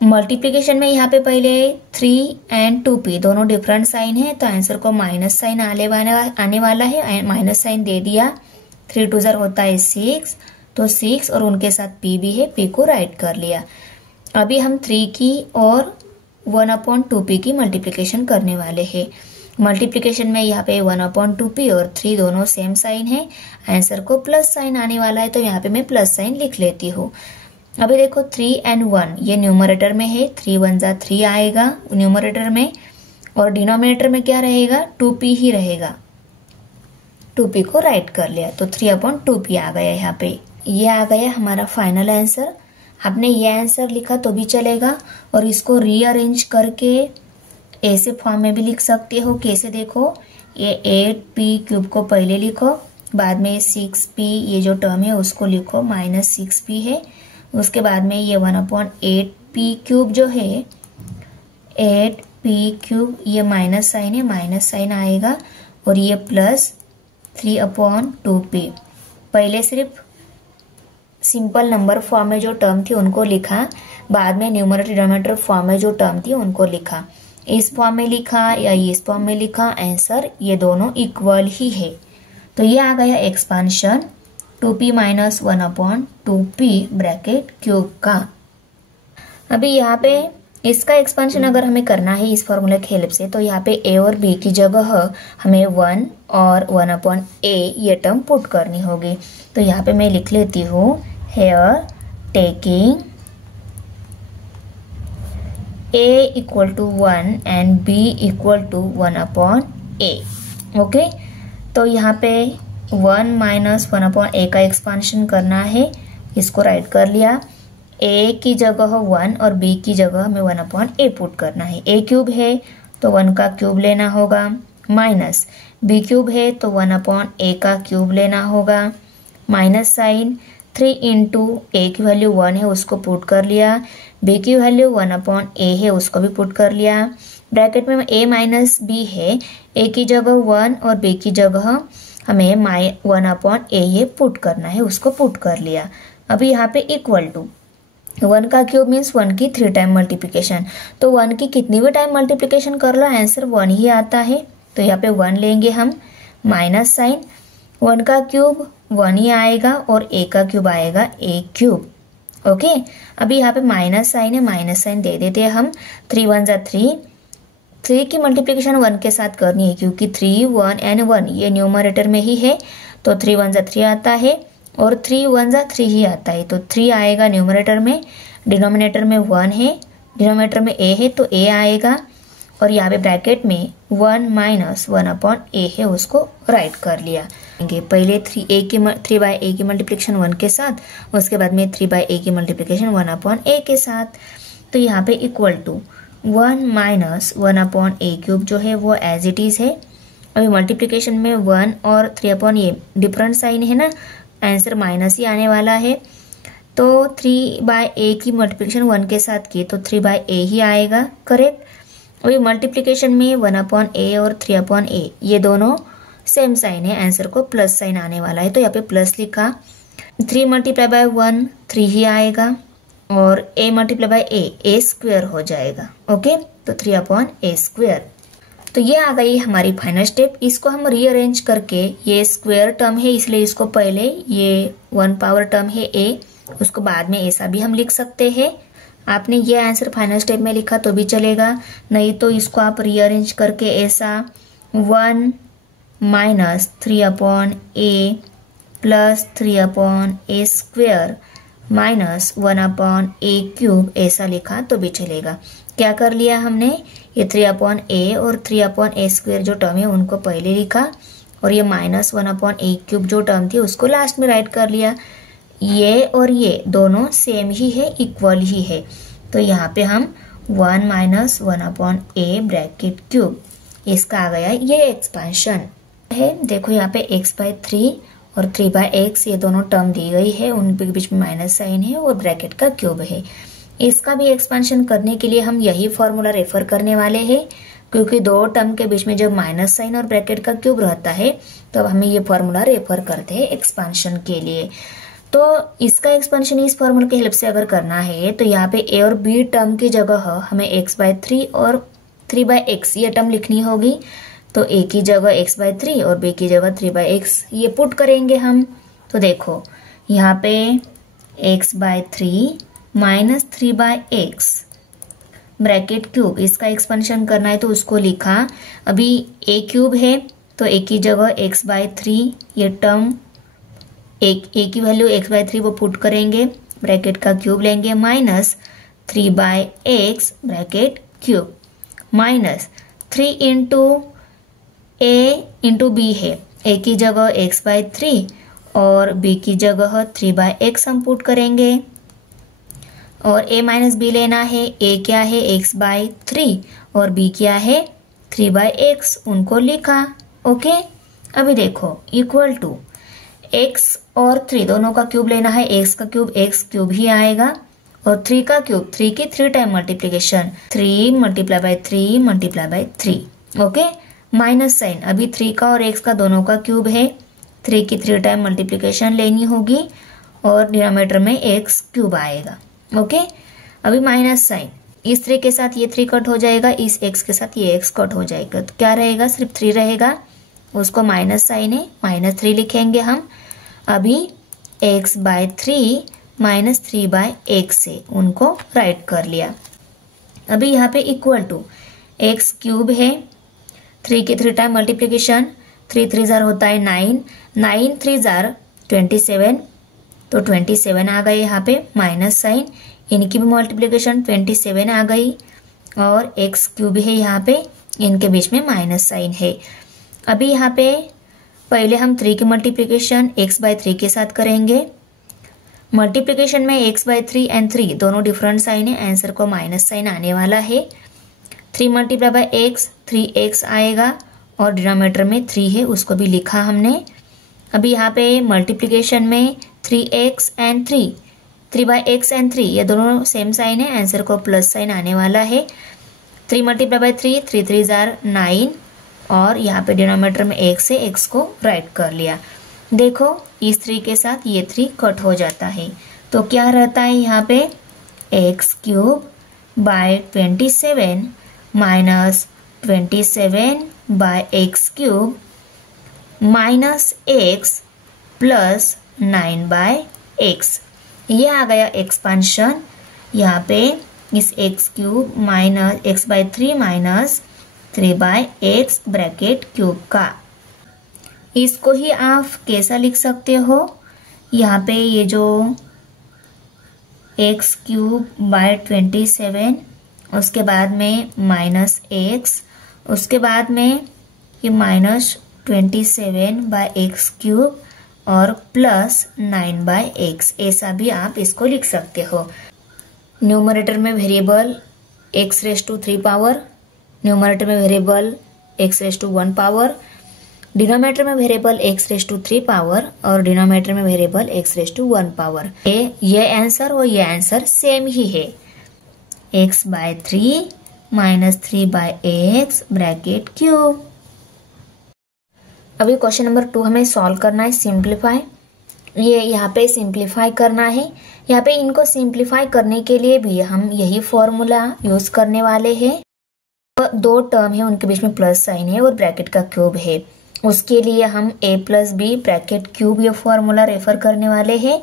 मल्टीप्लिकेशन में यहाँ पे पहले 3 एंड 2p दोनों डिफरेंट साइन है, तो आंसर को माइनस साइन आने वाला है, माइनस साइन दे दिया। 3 2 जार होता है 6, तो 6 और उनके साथ p भी है, p को राइट कर लिया। अभी हम 3 की और 1/2p की मल्टीप्लिकेशन करने वाले हैं। मल्टीप्लिकेशन में यहाँ पे 1/2p और 3 दोनों सेम साइन है, आंसर को प्लस साइन आने वाला है, तो यहाँ पे मैं प्लस साइन लिख लेती हूँ। अभी देखो 3 and 1 ये न्यूमरेटर में है, 3 1 जा 3 आएगा न्यूमरेटर में, और डिनोमिनेटर में क्या रहेगा, 2p ही रहेगा। 2p को राइट कर लिया तो 3/2p आ गया यहाँ पे। ये आ गया हमारा फाइनल आंसर। आपने ये आंसर लिखा तो भी चलेगा, और इसको रीअरेंज करके ऐसे फॉर्म में भी लिख सकते हो। कैसे देखो, ये 8p³ को पहले लिखो, बाद में 6p ये जो टर्म है उसको लिखो, -6p है। उसके बाद में ये 1/8p³ जो है 8p³ ये माइनस साइन है, माइनस साइन आएगा, और ये प्लस 3/2p। पहले सिर्फ सिंपल नंबर फॉर्म में जो टर्म थी उनको लिखा, बाद में न्यूमरेटर डिनोमिनेटर फॉर्म में जो टर्म थी उनको लिखा। इस फॉर्म में लिखा या इस फॉर्म में लिखा, आंसर ये दोनों इक्वल ही है। तो ये आ गया expansion 2p - 1/2p bracket cube का। अभी यहाँ पे इसका एक्सपांशन अगर हमें करना है इस फॉर्मूला की हेल्प से, तो यहाँ पे a और b की जगह हमें 1 और 1/a ये टर्म पुट करनी होगी। तो यहाँ पे मैं लिख लेती हूँ, here taking a = 1 and b = 1/a। Okay, तो यहाँ पे 1 - 1/a का एक्सपांशन करना है, इसको राइट कर लिया। a की जगह 1 और b की जगह हमें 1/a पुट करना है। a³ है तो 1 का क्यूब लेना होगा, माइनस b³ है तो 1/a का क्यूब लेना होगा, माइनस साइन 3 इंटू a की वैल्यू 1 है उसको पुट कर लिया, b की वैल्यू 1/a है उसको भी पुट कर लिया। ब्रैकेट में a - b है, a की जगह 1 और b की जगह हमें 1/a ये पुट करना है, उसको पुट कर लिया। अभी यहाँ पे इक्वल टू 1 का क्यूब मीन्स 1 की 3 टाइम मल्टीप्लिकेशन, तो 1 की कितनी भी टाइम मल्टीप्लिकेशन कर लो आंसर 1 ही आता है। तो यहाँ पे 1 लेंगे हम, माइनस साइन 1 का क्यूब 1 ही आएगा और a का क्यूब आएगा a³। ओके, अभी यहाँ पे माइनस साइन है, माइनस साइन दे देते हैं हम। 3 1 जा 3, 3 की मल्टीप्लिकेशन 1 के साथ करनी है क्योंकि 3 1 and 1 ये न्यूमरेटर में ही है, तो 3 1 जा 3 आता है और 3 1 जा 3 ही आता है, तो 3 आएगा न्यूमरेटर में। डिनोमिनेटर में 1 है, डिनोमिनेटर में a है तो a आएगा, और यहाँ पे ब्रैकेट में 1 - 1/a है उसको राइट कर लिया। पहले 3/a की मल्टीप्लिकेशन 1 के साथ, उसके बाद में 3/a की मल्टीप्लिकेशन 1/a के साथ। तो यहाँ पे इक्वल टू 1 - 1/a³ जो है वो एज इट इज है। अभी मल्टीप्लिकेशन में 1 और 3/a डिफरेंट साइन है ना, आंसर माइनस ही आने वाला है। तो 3/a की मल्टीप्लिकेशन 1 के साथ की तो 3/a ही आएगा, करेक्ट। अभी मल्टीप्लिकेशन में 1/a और 3/a ये दोनों सेम साइन है, आंसर को प्लस साइन आने वाला है, तो यहाँ पे प्लस लिखा। 3 × 1 3 ही आएगा, और a × a स्क्वायर हो जाएगा। ओके, तो 3/a²। तो ये आ गई हमारी फाइनल स्टेप। इसको हम रीअरेंज करके, ये स्क्वायर टर्म है इसलिए इसको पहले ये 1 पावर टर्म है a, उसको बाद में ऐसा भी हम लिख सकते हैं। आपने ये आंसर फाइनल स्टेप में लिखा तो भी चलेगा, नहीं तो इसको आप रीअरेंज करके ऐसा 1 - 3/a plus 3/a² minus 1/a³ ऐसा लिखा तो भी चलेगा। क्या कर लिया हमने, ये 3/a और 3/a² जो टर्म है उनको पहले लिखा, और ये माइनस 1/a³ जो टर्म थी उसको लास्ट में राइट कर लिया। ये और ये दोनों सेम ही है, इक्वल ही है, तो यहाँ पे हम 1 - 1/a ब्रैकेट क्यूब, इसका आ गया ये एक्सपांशन है। देखो यहाँ पे x/3 और 3/x ये दोनों टर्म दी गई है, उनके बीच में माइनस साइन है और ब्रैकेट का क्यूब है। इसका भी एक्सपांशन करने के लिए हम यही फॉर्मूला रेफर करने वाले हैं, क्योंकि दो टर्म के बीच में जब माइनस साइन और ब्रैकेट का क्यूब रहता है तब हमें ये फॉर्मूला रेफर करते हैं एक्सपांशन के लिए। तो इसका एक्सपेंशन इस फॉर्मूला की हेल्प से अगर करना है तो यहाँ पे a और b टर्म की जगह हमें x/3 और 3/x ये टर्म लिखनी होगी। तो a की जगह x/3 और b की जगह 3/x ये पुट करेंगे हम। तो देखो यहाँ पे x/3 minus 3/x bracket cube, इसका एक्सपेंशन करना है तो उसको लिखा। अभी a क्यूब है तो a की जगह x/3, ये टर्म a की वैल्यू x/3 वो पुट करेंगे, ब्रैकेट का क्यूब लेंगे, minus 3/x bracket cube, minus 3 into a into b है, a की जगह x/3 और b की जगह 3/x हम पुट करेंगे, और a माइनस बी लेना है। a क्या है x/3 और b क्या है 3/x, उनको लिखा। ओके, अभी देखो इक्वल टू x और 3 दोनों का क्यूब लेना है, x का क्यूब x क्यूब ही आएगा, और 3 का क्यूब 3 की 3 time multiplication, 3 × 3 × 3। Okay, minus sign, अभी 3 का और x का दोनों का क्यूब है, 3 की 3 टाइम मल्टीप्लीकेशन लेनी होगी और डिनोमिनेटर में x क्यूब आएगा। ओके, अभी माइनस साइन, इस 3 के साथ ये 3 कट हो जाएगा, इस x के साथ ये x कट हो जाएगा, तो क्या रहेगा, सिर्फ 3 रहेगा, उसको माइनस साइन है, -3 लिखेंगे हम। अभी x/3 माइनस 3/x से उनको राइट कर लिया। अभी यहाँ पे इक्वल टू x क्यूब है, 3 की 3 टाइम मल्टीप्लीकेशन, 3 3 जार होता है 9, 9 3 जार 27, तो 27 आ गए यहाँ पे, माइनस साइन, इनकी भी मल्टीप्लीकेशन 27 आ गई, और x क्यूब है यहाँ पे, इनके बीच में माइनस साइन है। अभी यहाँ पे पहले हम 3 की मल्टीप्लीकेशन x/3 के साथ करेंगे, मल्टीप्लीकेशन में x/3 एंड 3 दोनों डिफरेंट साइन है, आंसर को माइनस साइन आने वाला है। 3 × x 3x आएगा, और डिनोमिनेटर में 3 है, उसको भी लिखा हमने। अभी यहाँ पे मल्टीप्लीकेशन में 3x एंड 3/x एंड 3 ये दोनों सेम साइन है, आंसर को प्लस साइन आने वाला है। 3 × 3 3 3 जार 9, और यहाँ पे डिनोमिनेटर में x से x को राइट कर लिया। देखो इस 3 के साथ ये 3 कट हो जाता है, तो क्या रहता है यहाँ पे x³/27 minus 27/x³ minus x plus 9/x, ये आ गया एक्सपांशन यहाँ पे इस x³ minus x/3 minus 3/x bracket cube का। इसको ही आप कैसा लिख सकते हो, यहाँ पे ये जो x³/27, उसके बाद में माइनस x, उसके बाद में ये माइनस 27/x³ और प्लस 9/x, ऐसा भी आप इसको लिख सकते हो। न्यूमरेटर में वेरिएबल x⁻³ पावर, न्यूमरेटर में वेरिएबल x⁻1 पावर, डिनोमिनेटर में वेरिएबल x⁻³ पावर और डिनोमिनेटर में वेरिएबल x⁻1 पावर। ये आंसर और ये आंसर सेम ही है, x/3 minus 3/x bracket cube. अभी क्वेश्चन नंबर 2 हमें सॉल्व करना है, सिंप्लीफाई। ये यहाँ पे सिंप्लीफाई करना है, यहाँ पे इनको सिंप्लीफाई करने के लिए भी हम यही फॉर्मूला यूज करने वाले हैं। 2 टर्म है, उनके बीच में प्लस साइन है और ब्रैकेट का क्यूब है, उसके लिए हम a+b ब्रैकेट क्यूब ये फॉर्मूला रेफर करने वाले हैं।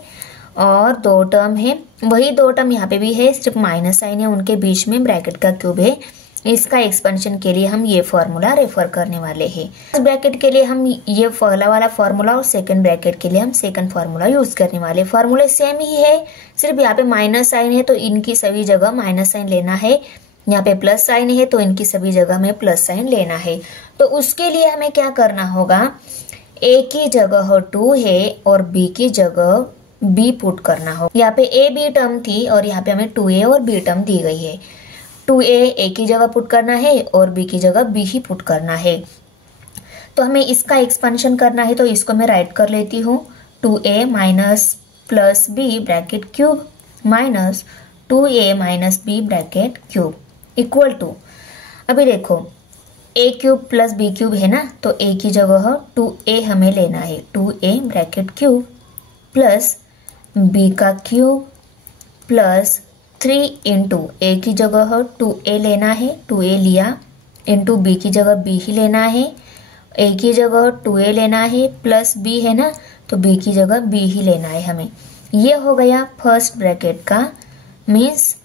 और 2 टर्म है, वही 2 टर्म यहाँ पे भी है, सिर्फ माइनस साइन है, उनके बीच में ब्रैकेट का क्यूब है, इसका एक्सपेंशन के लिए हम ये फॉर्मूला रेफर करने वाले हैं। इस ब्रैकेट के लिए हम ये पहला वाला फॉर्मूला और सेकंड ब्रैकेट के लिए हम सेकंड फॉर्मूला यूज करने वाले। फॉर्मूले सेम ही है, सिर्फ यहाँ पे माइनस साइन है तो इनकी सभी जगह माइनस साइन लेना है, यहाँ पे प्लस साइन है तो इनकी सभी जगह में प्लस साइन लेना है। तो उसके लिए हमें क्या करना होगा, a की जगह 2 है और b की जगह b पुट करना हो। यहाँ पे a b टर्म थी और यहाँ पे हमें 2a और b टर्म दी गई है। 2a की जगह पुट करना है और b की जगह b ही पुट करना है। तो हमें इसका एक्सपेंशन करना है, तो इसको मैं राइट कर लेती हूँ, 2a minus plus b bracket cube minus 2a minus b bracket cube equal to, अभी देखो a³ प्लस b³ है ना, तो a की जगह 2a हमें लेना है, 2a bracket cube plus b का क्यूब प्लस 3 इंटू a की जगह 2a लेना है, 2a लिया, इंटू b की जगह b ही लेना है, a की जगह 2a लेना है प्लस b है ना, तो b की जगह b ही लेना है हमें। ये हो गया फर्स्ट ब्रैकेट का मीन्स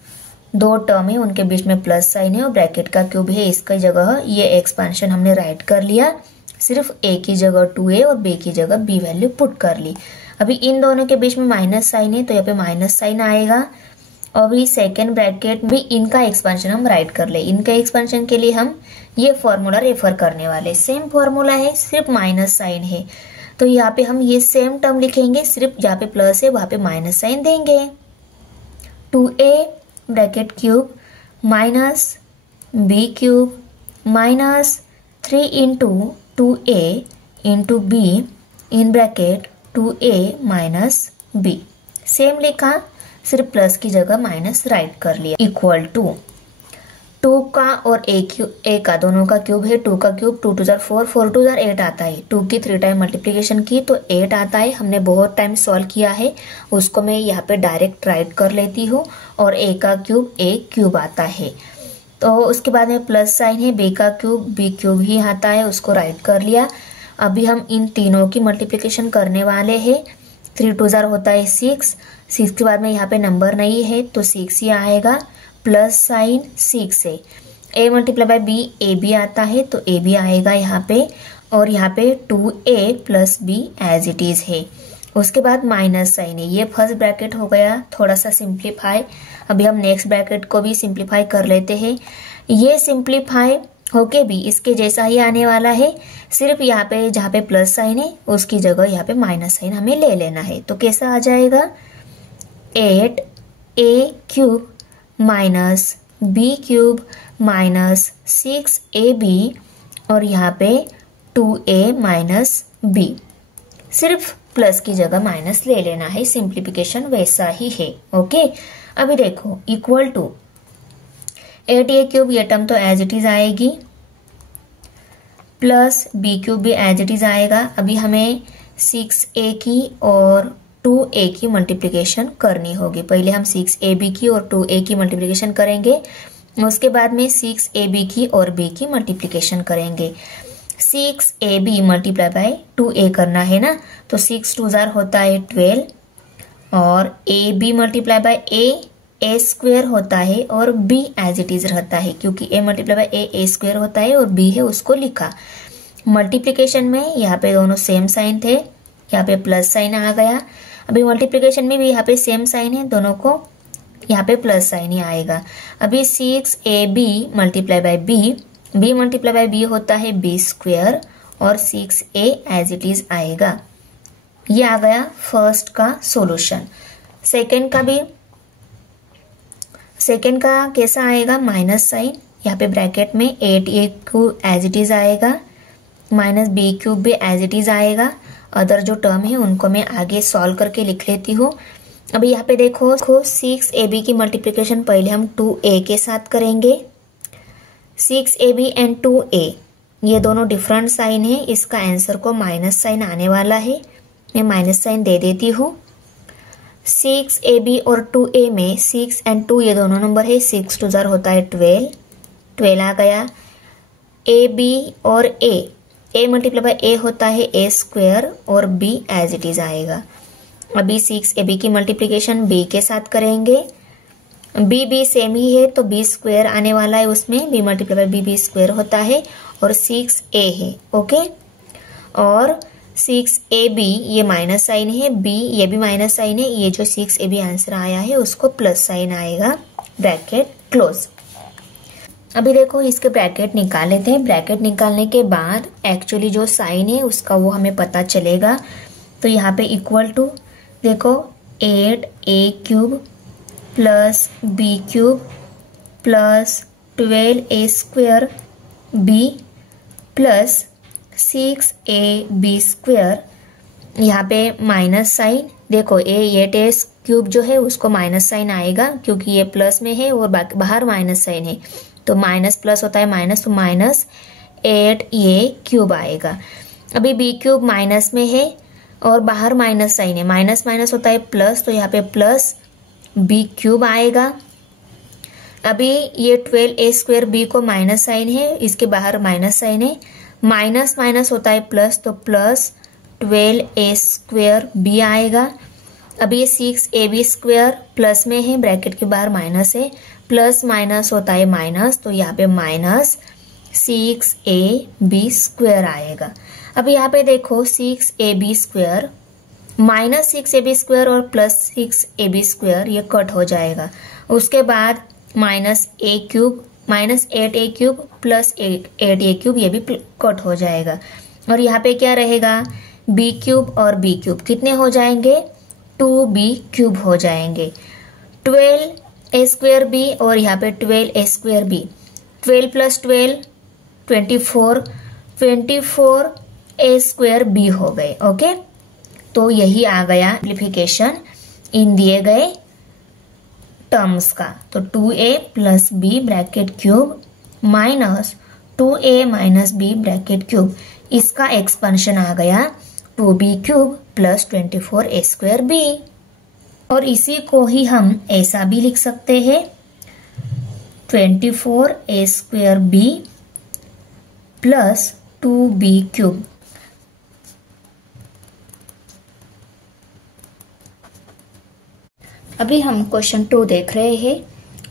दो टर्म है उनके बीच में प्लस साइन है और ब्रैकेट का क्यूब है, इसकी जगह ये एक्सपेंशन हमने राइट कर लिया, सिर्फ ए की जगह 2a और b की जगह b वैल्यू पुट कर ली। अभी इन दोनों के बीच में माइनस साइन है तो यहाँ पे माइनस साइन आएगा। और अभी सेकेंड ब्रैकेट भी इनका एक्सपेंशन हम राइट कर ले। इनका एक्सपेंशन के लिए हम ये फॉर्मूला रेफर करने वाले, सेम फॉर्मूला है सिर्फ माइनस साइन है, तो यहाँ पे हम ये सेम टर्म लिखेंगे, सिर्फ जहाँ पे प्लस है वहां पे माइनस साइन देंगे। 2a bracket cube minus b cube minus 3 into 2a into b in bracket 2a minus b। Same लिखा, सिर्फ प्लस की जगह माइनस राइट कर लिया। इक्वल टू 2 का और a का दोनों का क्यूब है, 2 का क्यूब 2 2 4, 4 2 8 आता है। 2 की 3 टाइम मल्टीप्लीकेशन की तो 8 आता है। हमने बहुत टाइम सॉल्व किया है, उसको मैं यहाँ पे डायरेक्ट राइट कर लेती हूँ। और a का क्यूब a क्यूब आता है, तो उसके बाद में प्लस साइन है, b का क्यूब b क्यूब ही आता है, उसको राइट कर लिया। अभी हम इन तीनों की मल्टीप्लीकेशन करने वाले हैं। 3 2 होता है 6, 6 के बाद में यहाँ पे नंबर नहीं है तो 6 ही आएगा, प्लस साइन 6 है। a multiply by b a b आता है तो ए बी आएगा यहाँ पे, और यहाँ पे 2a plus b as it is है। उसके बाद माइनस साइन है। ये फर्स्ट ब्रैकेट हो गया थोड़ा सा सिंप्लीफाई। अभी हम नेक्स्ट ब्रैकेट को भी सिंप्लीफाई कर लेते हैं। ये सिंप्लीफाई होके भी इसके जैसा ही आने वाला है, सिर्फ यहाँ पे जहाँ पे प्लस साइन है उसकी जगह यहाँ पे माइनस साइन हमें ले लेना है। तो कैसा आ जाएगा, 8a cube minus b cube minus 6ab और यहाँ पे 2a माइनस b। सिर्फ प्लस की जगह माइनस ले लेना है, सिंप्लीफिकेशन वैसा ही है। ओके, अभी देखो इक्वल टू 8a क्यूब, ये टर्म तो एज इट इज आएगी, प्लस b क्यूब भी एज इट इज आएगा। अभी हमें 6a की और 2a की मल्टीप्लिकेशन करनी होगी। पहले हम 6ab की और 2a की मल्टीप्लिकेशन करेंगे, उसके बाद में 6ab की और b की मल्टीप्लिकेशन करेंगे। 6ab मल्टीप्लाई बाय 2a करना है ना, तो 6 2 होता है 12 और ab multiply by a square होता है और b एज इट इज रहता है, क्योंकि a multiply by a square होता है और b है उसको लिखा। मल्टीप्लिकेशन में यहाँ पे दोनों सेम साइन थे, यहाँ पे प्लस साइन आ गया। अभी मल्टीप्लिकेशन में भी यहाँ पे सेम साइन है, दोनों को यहाँ पे प्लस साइन ही आएगा। अभी 6ab multiply by b multiply by b होता है b स्क्वेयर और 6a एज इट इज आएगा। ये आ गया फर्स्ट का सॉल्यूशन। सेकेंड का कैसा आएगा, माइनस साइन, यहाँ पे ब्रैकेट में 8a cube as it is आएगा, माइनस b क्यूब भी एज इट इज आएगा। अदर जो टर्म है उनको मैं आगे सॉल्व करके लिख लेती हूँ। अभी यहाँ पे देखो 6ab की मल्टीप्लिकेशन पहले हम 2a के साथ करेंगे। 6ab एंड 2a ये दोनों डिफरेंट साइन है, इसका आंसर को माइनस साइन आने वाला है, मैं माइनस साइन दे देती हूँ। 6ab और 2a में 6 एंड 2 ये दोनों नंबर है, 6 2 होता है 12 आ गया। ab और a मल्टीप्लाई बाय a होता है a स्क्वेयर और b एज इट इज आएगा। अभी 6ab की मल्टीप्लिकेशन b के साथ करेंगे। b सेम ही है तो b स्क्वेयर आने वाला है, उसमें b multiply by b square होता है और 6a है। ओके, और 6ab ये माइनस साइन है, b ये भी माइनस साइन है, ये जो 6ab आंसर आया है उसको प्लस साइन आएगा। Bracket close. अभी देखो इसके ब्रैकेट निकाल लेते हैं। ब्रैकेट निकालने के बाद एक्चुअली जो साइन है उसका वो हमें पता चलेगा। तो यहाँ पे इक्वल टू देखो 8a cube plus b cube plus 12a square b plus 6ab square, यहाँ पे माइनस साइन देखो ये टेस्ट क्यूब जो है उसको माइनस साइन आएगा क्योंकि ये प्लस में है और बाहर माइनस साइन है, तो माइनस प्लस होता है माइनस, तो माइनस 8a क्यूब आएगा। अभी b क्यूब माइनस में है और बाहर माइनस साइन है, माइनस माइनस होता है प्लस, तो यहाँ पे प्लस b क्यूब आएगा। अभी ये 12a स्क्वेयर b को माइनस साइन है, इसके बाहर माइनस साइन है, माइनस माइनस होता है प्लस, तो प्लस 12a स्क्वेयर b आएगा। अभी ये 6ab² प्लस में है, ब्रैकेट के बाहर माइनस है, प्लस माइनस होता है माइनस, तो यहाँ पे माइनस 6ab² आएगा। अब यहाँ पे देखो 6ab² माइनस 6ab² और प्लस 6ab² ये कट हो जाएगा। उसके बाद -a³ minus 8a³ plus 8a³ ये भी कट हो जाएगा। और यहाँ पे क्या रहेगा, b³ और b³ कितने हो जाएंगे, 2b³ हो जाएंगे। 12a² और यहाँ पे 12a², 12 प्लस 12 24, 24a² हो गए। ओके, तो यही आ गया सिंप्लीफिकेशन इन दिए गए टर्म्स का। तो 2a plus b bracket cube minus 2a minus b bracket cube, इसका एक्सपेंशन आ गया 2b³ प्लस 24a²b। और इसी को ही हम ऐसा भी लिख सकते हैं 24a²b प्लस 2b³। अभी हम क्वेश्चन 2 देख रहे हैं।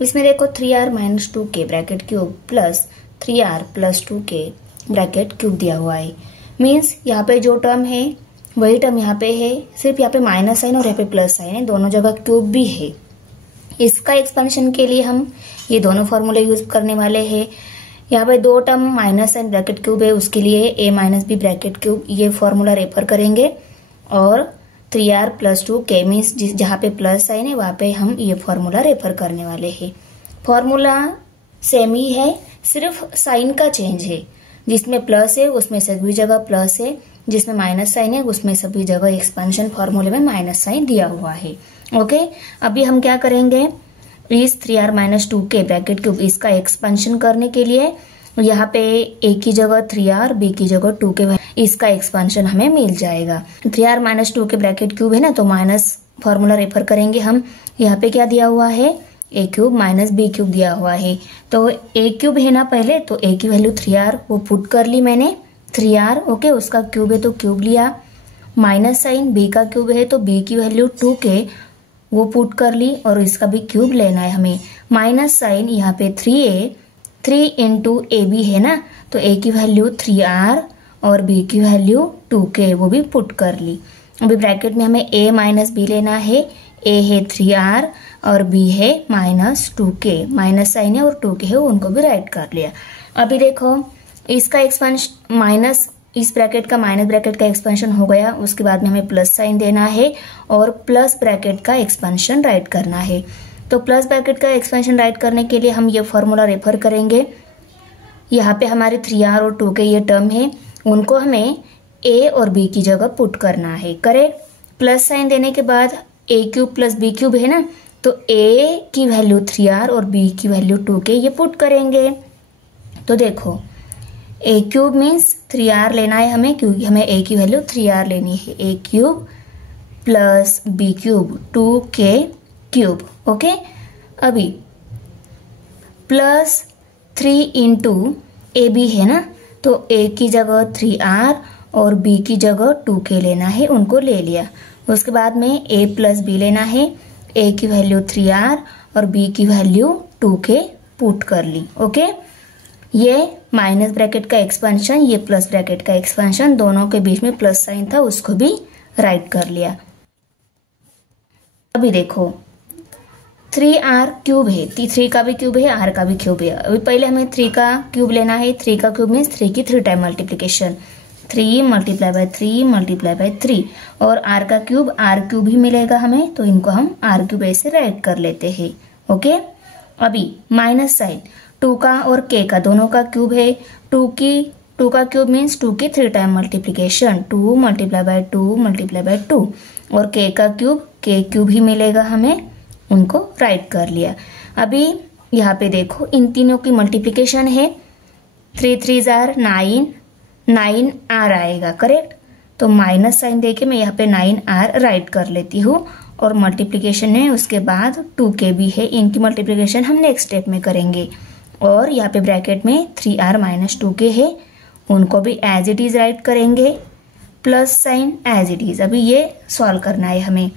इसमें देखो 3r minus 2k bracket cube plus 3r plus 2k bracket cube दिया हुआ है। मीन्स यहाँ पे जो टर्म है वही टर्म यहाँ पे है, सिर्फ यहाँ पे माइनस साइन और यहाँ पे प्लस साइन है, दोनों जगह क्यूब भी है। इसका एक्सपेंशन के लिए हम ये दोनों फॉर्मूले यूज करने वाले हैं। यहाँ पे दो term minus sign bracket cube है, उसके लिए a minus b bracket cube ये फॉर्मूला रेफर करेंगे। और 3r प्लस 2k मीन्स जहाँ पे प्लस साइन है वहां पे हम ये फॉर्मूला रेफर करने वाले हैं। फॉर्मूला सेम ही है, सिर्फ साइन का चेंज है। जिसमें प्लस है उसमें सभी जगह प्लस है, जिसमें माइनस साइन है उसमें सभी जगह एक्सपेंशन फॉर्मूले में माइनस साइन दिया हुआ है। ओके, अभी हम क्या करेंगे, इस 3r minus 2k bracket cube इसका एक्सपेंशन करने के लिए यहाँ पे a की जगह 3r, b की जगह 2k, इसका एक्सपेंशन हमें मिल जाएगा। 3r minus 2k bracket cube है ना, तो माइनस फॉर्मूला रेफर करेंगे हम। यहाँ पे क्या दिया हुआ है, a³ माइनस b³ दिया हुआ है। तो a³ है ना पहले, तो a की वैल्यू 3r वो पुट कर ली मैंने 3r। ओके, उसका क्यूब है तो क्यूब लिया। माइनस साइन b का क्यूब है तो b की वैल्यू 2k वो पुट कर ली, और इसका भी क्यूब लेना है हमें। माइनस साइन यहाँ पे 3a, 3 इंटू ab है ना, तो a की वैल्यू 3r और b की वैल्यू 2k वो भी पुट कर ली। अभी ब्रैकेट में हमें a माइनस b लेना है। a है 3r और b है माइनस 2k, माइनस साइन है और 2k है, उनको भी राइट कर लिया। अभी देखो इसका एक्सपेंशन माइनस, इस ब्रैकेट का माइनस ब्रैकेट का एक्सपेंशन हो गया। उसके बाद में हमें प्लस साइन देना है और प्लस ब्रैकेट का एक्सपेंशन राइट करना है। तो प्लस ब्रैकेट का एक्सपेंशन राइट करने के लिए हम ये फॉर्मूला रेफर करेंगे। यहाँ पे हमारे 3r और 2k ये टर्म है, उनको हमें a और b की जगह पुट करना है। करेक्ट, प्लस साइन देने के बाद a³ प्लस b³ है ना, तो a की वैल्यू 3r और b की वैल्यू 2k ये पुट करेंगे। तो देखो a³ मीन्स 3r लेना है हमें, क्योंकि हमें a की वैल्यू 3r लेनी है। a³ plus b³ 2k³। Okay, अभी प्लस 3 इंटू ab है ना, तो a की जगह 3r और b की जगह 2k लेना है, उनको ले लिया। उसके बाद में a प्लस b लेना है, a की वैल्यू 3r और b की वैल्यू 2k पुट कर ली। ओके, ये माइनस ब्रैकेट का एक्सपेंशन, ये प्लस ब्रैकेट का एक्सपेंशन, दोनों के बीच में प्लस साइन था, उसको भी राइट कर लिया। अभी देखो 3r क्यूब है, 3 का भी क्यूब है, r का भी क्यूब है। अभी पहले हमें 3 का क्यूब लेना है। 3 का क्यूब मीन्स 3 की 3 time multiplication, 3 multiply by 3 multiply by 3। और r का क्यूब r क्यूब ही मिलेगा हमें, तो इनको हम r क्यूब ऐसे राइट कर लेते हैं। ओके, अभी माइनस साइन 2 का और k का दोनों का क्यूब है। 2 का क्यूब मीन्स 2 की 3 time multiplication, 2 multiply by 2 multiply by 2। और k का क्यूब k क्यूब ही मिलेगा हमें, उनको राइट कर लिया। अभी यहाँ पे देखो इन तीनों की मल्टीप्लिकेशन है, 3 3 जार 9, 9r आएगा। करेक्ट, तो माइनस साइन देके मैं यहाँ पे 9r राइट कर लेती हूँ। और मल्टीप्लिकेशन है, उसके बाद 2k भी है, इनकी मल्टीप्लिकेशन हम नेक्स्ट स्टेप में करेंगे। और यहाँ पे ब्रैकेट में 3r माइनस 2k है, उनको भी एज इट इज राइट करेंगे, plus sign as it is. अभी ये सॉल्व करना है हमें।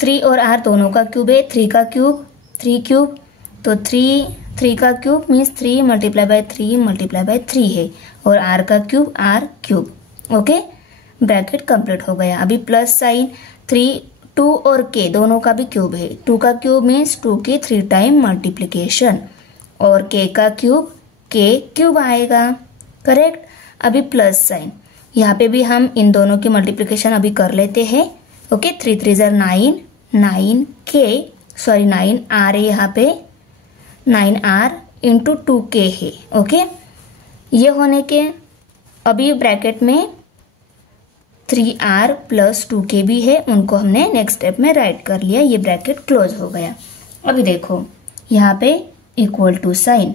3 और r दोनों का क्यूब है, 3 का क्यूब 3 क्यूब, तो 3 का cube means 3 multiply by 3 multiply by 3 है, और r का cube r cube. Okay, bracket complete हो गया। अभी प्लस साइन 3 2 और k दोनों का भी क्यूब है, 2 का क्यूब मीन्स 2 की 3 टाइम मल्टीप्लीकेशन, और k का क्यूब k क्यूब आएगा। करेक्ट। अभी प्लस साइन, यहाँ पे भी हम इन दोनों की मल्टीप्लीकेशन अभी कर लेते हैं। ओके, 3 3 ज़र 9, 9k सॉरी 9r है यहाँ पे, 9r इंटू 2k है। ओके, ये होने के अभी ब्रैकेट में 3r प्लस 2k भी है, उनको हमने नेक्स्ट स्टेप में राइट कर लिया, ये ब्रैकेट क्लोज हो गया। अभी देखो यहाँ पे इक्वल टू साइन,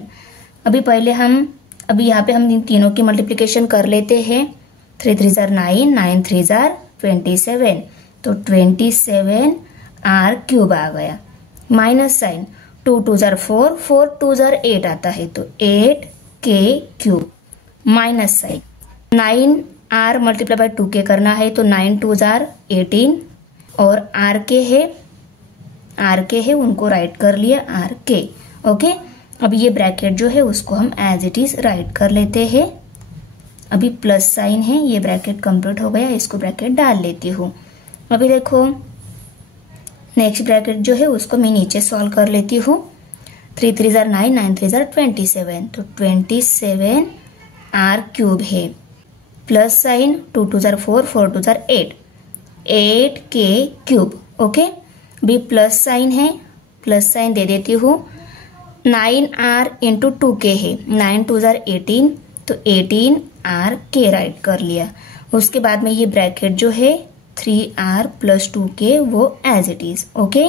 अभी यहाँ पे हम इन तीनों की मल्टीप्लिकेशन कर लेते हैं। 3 3 ज़र 9, 9 3 ज़र 27, तो 27 r क्यूब आ गया। माइनस साइन 2 2 ज़र 4, 4 2 ज़र 8 आता है, तो 8k cube. Minus sign 9r multiply by 2k करना है, तो 9 2 ज़र 18, और r के है उनको राइट कर लिया rk। ओके, अभी ये ब्रैकेट जो है उसको हम एज इट इज राइट कर लेते हैं। अभी प्लस साइन है, ये ब्रैकेट कंप्लीट हो गया, इसको ब्रैकेट डाल लेती हूँ। अभी देखो नेक्स्ट ब्रैकेट जो है उसको मैं नीचे सॉल्व कर लेती हूँ। 3 3 ज़र 9, 9 3 ज़र 27, तो 27 r क्यूब है। प्लस साइन 2 2 ज़र 4, 4 2 ज़र 8, 8k क्यूब। ओके, भी प्लस साइन है, प्लस साइन दे देती हूँ। 9r इंटू 2k है, 9 2 ज़र 18, तो 18rk राइट कर लिया। उसके बाद में ये ब्रैकेट जो है 3r प्लस 2k वो एज इट इज। ओके,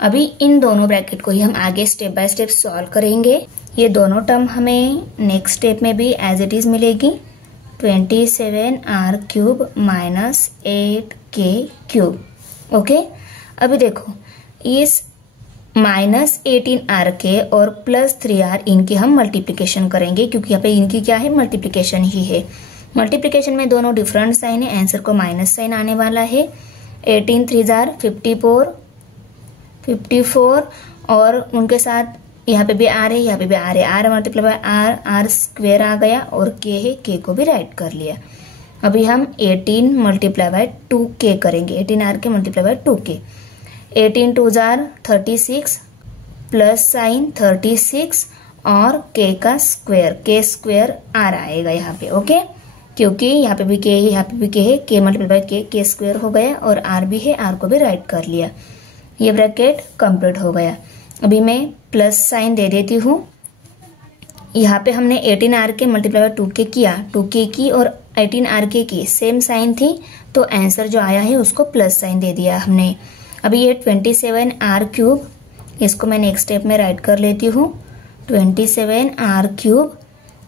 अभी इन दोनों ब्रैकेट को ही हम आगे स्टेप बाय स्टेप सॉल्व करेंगे। ये दोनों टर्म हमें नेक्स्ट स्टेप में भी एज इट इज मिलेगी। 27r cube minus 8k cube. Okay, अभी देखो इस माइनस 18rk और प्लस 3r इनकी हम मल्टीप्लिकेशन करेंगे, क्योंकि यहाँ पे इनकी क्या है, मल्टीप्लिकेशन ही है। मल्टीप्लिकेशन में दोनों डिफरेंट साइन है, आंसर को माइनस साइन आने वाला है। 18 3 ज़र 54, और उनके साथ यहाँ पे भी r है, यहाँ पे भी r है, r multiply by r square आ गया, और k है, k को भी राइट कर लिया। अभी हम 18 मल्टीप्लाई बाय 2k करेंगे, 18r के मल्टीप्लाई बाय 2k। 18 2 ज़र 36 प्लस साइन 36 और k का स्क्वायर, k स्क्वायर r आएगा यहाँ पे। ओके, क्योंकि यहाँ पे भी k है, यहाँ पे भी k है, k multiply by k square हो गया, और r भी है, r को भी राइट कर लिया। ये ब्रैकेट कंप्लीट हो गया। अभी मैं प्लस साइन दे देती हूँ। यहाँ पे हमने 18r के मल्टीप्लाई बाय 2k किया, 2k की और 18r की सेम साइन थी, तो आंसर जो आया है उसको प्लस साइन दे दिया हमने। अभी ये 27r क्यूब, इसको मैं नेक्स्ट स्टेप में राइट कर लेती हूँ। 27r cube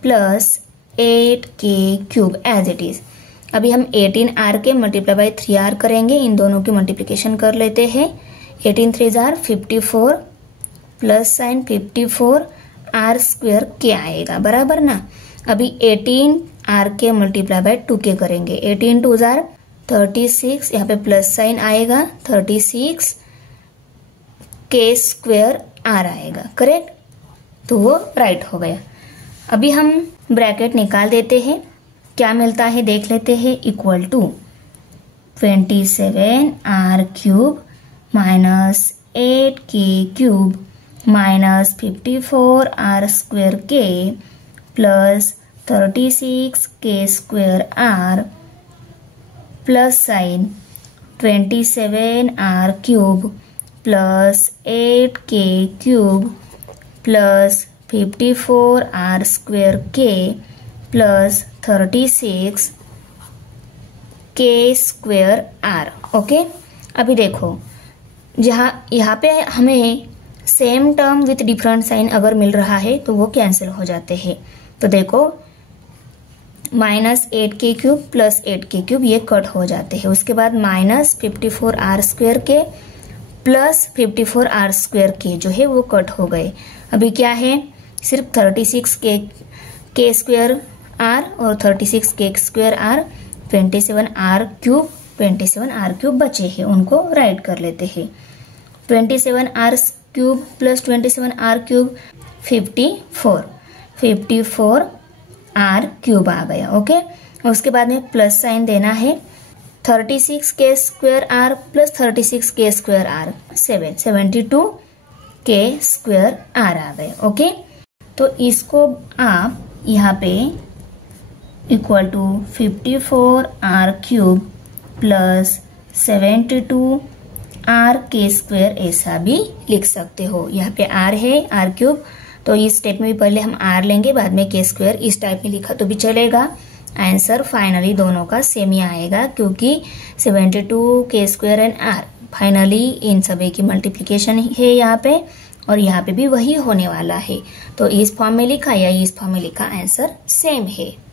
plus 8k cube as it is. अभी हम 18r के मल्टीप्लाई बाय 3r करेंगे, इन दोनों की मल्टीप्लिकेशन कर लेते हैं। 18 3 ज़र 54 plus sign 54 r square k आएगा, बराबर ना। अभी 18r के मल्टीप्लाई बाय 2k करेंगे। 18 2 ज़र 36, यहाँ पे प्लस साइन आएगा, 36 k स्क्वायर r आएगा। करेक्ट, तो वो राइट हो गया। अभी हम ब्रैकेट निकाल देते हैं, क्या मिलता है देख लेते हैं। Equal to 27r cube minus 8k cube minus 54r square k plus 36k square r plus sign 27r cube plus 8k cube plus 54r square k plus 36 k square r। Okay, अभी देखो यहाँ पे हमें same term with different sign अगर मिल रहा है तो वो कैंसिल हो जाते हैं। तो देखो minus 8k cube plus 8k cube ये कट हो जाते हैं। उसके बाद माइनस 54r स्क्वायर के प्लस 54r स्क्वायर के जो है वो कट हो गए। अभी क्या है, सिर्फ 36k स्क्वायर r और 36k square r 27r cube 27r³ बचे हैं, उनको राइट कर लेते हैं। 27r³ प्लस 27r³ 54r³ आ गया। ओके, उसके बाद में प्लस साइन देना है। 36k² प्लस 36k² 72k² आ गया। ओके, तो इसको आप यहाँ पे equal to 54r³ plus 72r² ऐसा भी लिख सकते हो। यहाँ पे r है r³, तो इस स्टेप में भी पहले हम r लेंगे, बाद में k²। इस टाइप में लिखा तो भी चलेगा। आंसर फाइनली दोनों का सेम ही आएगा, क्योंकि 72k² and r finally in सभी की मल्टीप्लिकेशन है यहाँ पे, और यहाँ पे भी वही होने वाला है। तो इस फॉर्म में लिखा या इस फॉर्म में लिखा, आंसर सेम है।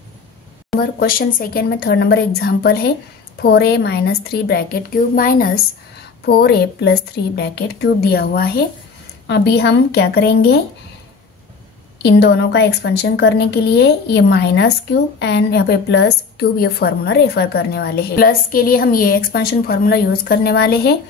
क्वेश्चन सेकेंड में थर्ड नंबर एग्जाम्पल है 4a - 3 माइनस 4a + 3 दिया हुआ है। अभी हम क्या करेंगे, इन दोनों का एक्सपेंशन करने के लिए ये -³ एंड यहाँ पे +³ ये फॉर्मूला रेफर करने वाले हैं। प्लस के लिए हम ये एक्सपेंशन फॉर्मूला यूज करने वाले हैं।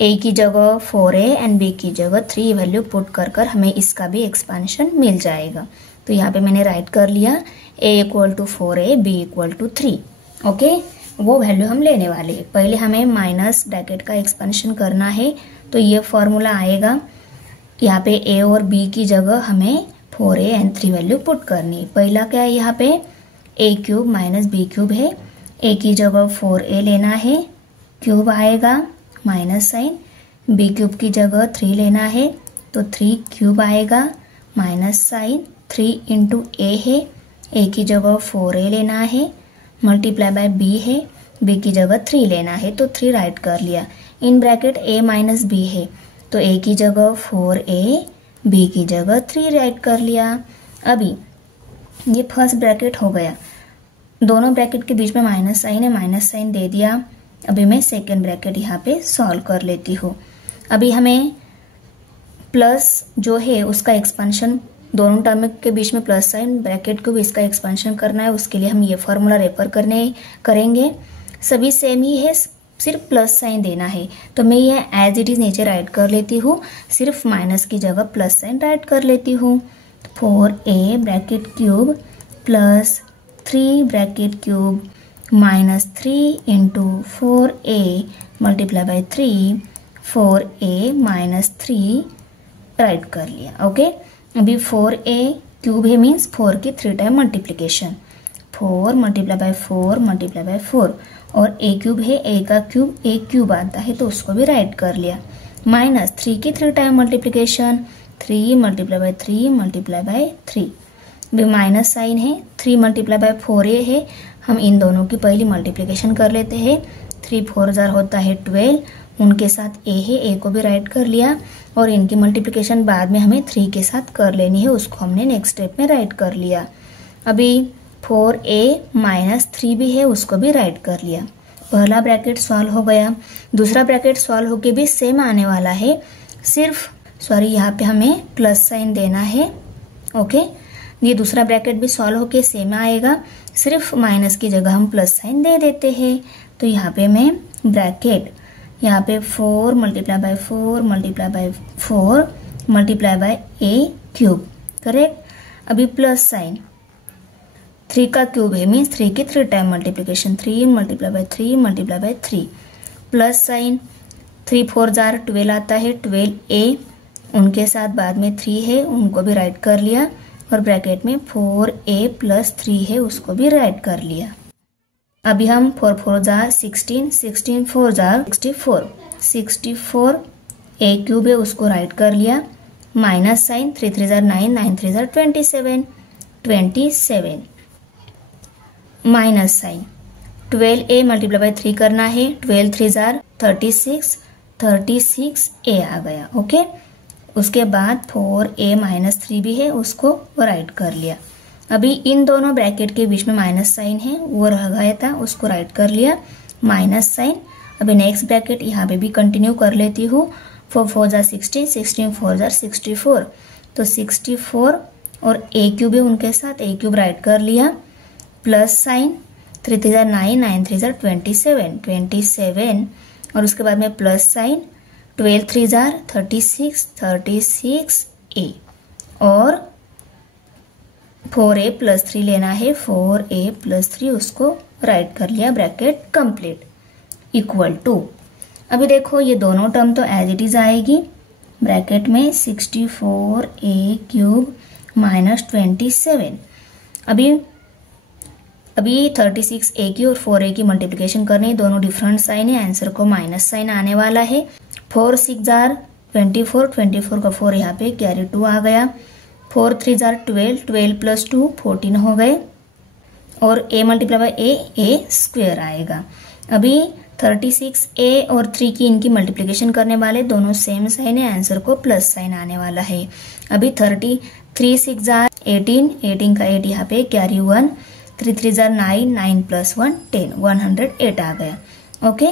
a की जगह 4a एंड b की जगह 3 वैल्यू पुट कर हमें इसका भी एक्सपेंशन मिल जाएगा। तो यहाँ पे मैंने राइट कर लिया a = 4a, b = 3। ओके, वो वैल्यू हम लेने वाले हैं। पहले हमें माइनस ब्रैकेट का एक्सपेंशन करना है, तो ये फॉर्मूला आएगा। यहाँ पे a और b की जगह हमें 4a एंड 3 वैल्यू पुट करनी है। पहला क्या है, यहाँ पे a³ - b³ है। a की जगह 4a लेना है, क्यूब आएगा माइनस साइन। b³ की जगह 3 लेना है, तो 3³ आएगा माइनस साइन। 3 × a है, a की जगह 4a लेना है, मल्टीप्लाई बाय b है, b की जगह 3 लेना है, तो 3 राइट कर लिया। इन ब्रैकेट a - b है, तो a की जगह 4a, b की जगह 3 राइट कर लिया। अभी ये फर्स्ट ब्रैकेट हो गया, दोनों ब्रैकेट के बीच में माइनस साइन है, माइनस साइन दे दिया। अभी मैं सेकेंड ब्रैकेट यहाँ पे सॉल्व कर लेती हूँ। अभी हमें प्लस जो है उसका एक्सपेंशन, दोनों टर्म के बीच में प्लस साइन, ब्रैकेट को भी इसका एक्सपेंशन करना है। उसके लिए हम ये फॉर्मूला रेफर करेंगे। सभी सेम ही है, सिर्फ प्लस साइन देना है। तो मैं ये एज इट इज नीचे राइट कर लेती हूँ, सिर्फ माइनस की जगह प्लस साइन राइट कर लेती हूँ। 4a³ plus 3 minus 3 × 4a multiply by 3, 4a - 3 right कर लिया। ओके, अभी 4a³ है, मीन्स 4 की 3 टाइम मल्टीप्लिकेशन, 4 × 4 × 4, और a³ है, a का क्यूब a³ आता है, तो उसको भी राइट कर लिया। माइनस 3 की 3 टाइम मल्टीप्लिकेशन, 3 × 3 × 3 भी माइनस साइन है। 3 × 4a है, हम इन दोनों की पहली मल्टीप्लिकेशन कर लेते हैं। 3 × 4 होता है 12, उनके साथ a है, a को भी राइट कर लिया, और इनकी मल्टीप्लिकेशन बाद में हमें 3 के साथ कर लेनी है, उसको हमने नेक्स्ट स्टेप में राइट कर लिया। अभी 4a - 3 भी है, उसको भी राइट कर लिया। पहला ब्रैकेट सॉल्व हो गया। दूसरा ब्रैकेट सॉल्व होके भी सेम आने वाला है, सिर्फ यहाँ पे हमें प्लस साइन देना है। ओके, ये दूसरा ब्रैकेट भी सॉल्व होके सेम आएगा, सिर्फ माइनस की जगह हम प्लस साइन दे देते हैं। तो यहाँ पे मैं ब्रैकेट, यहाँ पे 4 × 4 × 4 मल्टीप्लाई बाय a³, करेक्ट। अभी प्लस साइन, 3 का क्यूब है, मीन्स 3 की 3 टाइम मल्टीप्लिकेशन, 3 × 3 प्लस साइन। 3 × 4 = 12 आता है, 12a, उनके साथ बाद में 3 है, उनको भी राइट कर लिया, और ब्रैकेट में 4a + 3 है, उसको भी राइट कर लिया। अभी हम 4 × 4 = 16, 16 × 4 = 64, 64 a³ है, उसको राइट कर लिया। Minus sign, 3 × 3 = 9, 9 × 3 = 27, 27 minus sign. 12a × 3 करना है, 12 × 3 = 36, 36a आ गया। ओके, उसके बाद 4a - 3 भी है, उसको राइट कर लिया। अभी इन दोनों ब्रैकेट के बीच में माइनस साइन है, वो रह गया था, उसको राइट कर लिया, माइनस साइन। अभी नेक्स्ट ब्रैकेट यहाँ पे भी कंटिन्यू कर लेती हूँ। 4 × 4 = 16, 16 × 4 = 64, तो 64 और a³ है, उनके साथ a³ राइट कर लिया, प्लस साइन। 3 3 9, 9 3 27, 27 और उसके बाद में प्लस साइन, 12 3 36, 36a और 4a प्लस 3 लेना है, 4a प्लस 3 उसको राइट कर लिया, ब्रैकेट कंप्लीट, इक्वल टू। अभी देखो ये दोनों टर्म तो एज इट इज आएगी, ब्रैकेट में 64a क्यूब माइनस 27। अभी 36a की और 4a की मल्टीप्लिकेशन करनी, दोनों डिफरेंट साइन है, आंसर को माइनस साइन आने वाला है। 4 6 24, 24 का 4 यहाँ पे कैरी 2 आ गया, 4 3 12, 12 प्लस 2 14 हो गए और a multiply by a square आएगा। अभी 36a और 3 की इनकी मल्टीप्लिकेशन करने वाले, दोनों सेम साइन है, आंसर को प्लस साइन आने वाला है। अभी 33 6 18, 18 का 8 यहाँ पे कैरी 1, 3 3 9, 9 प्लस 1 10, 108 आ गया। ओके,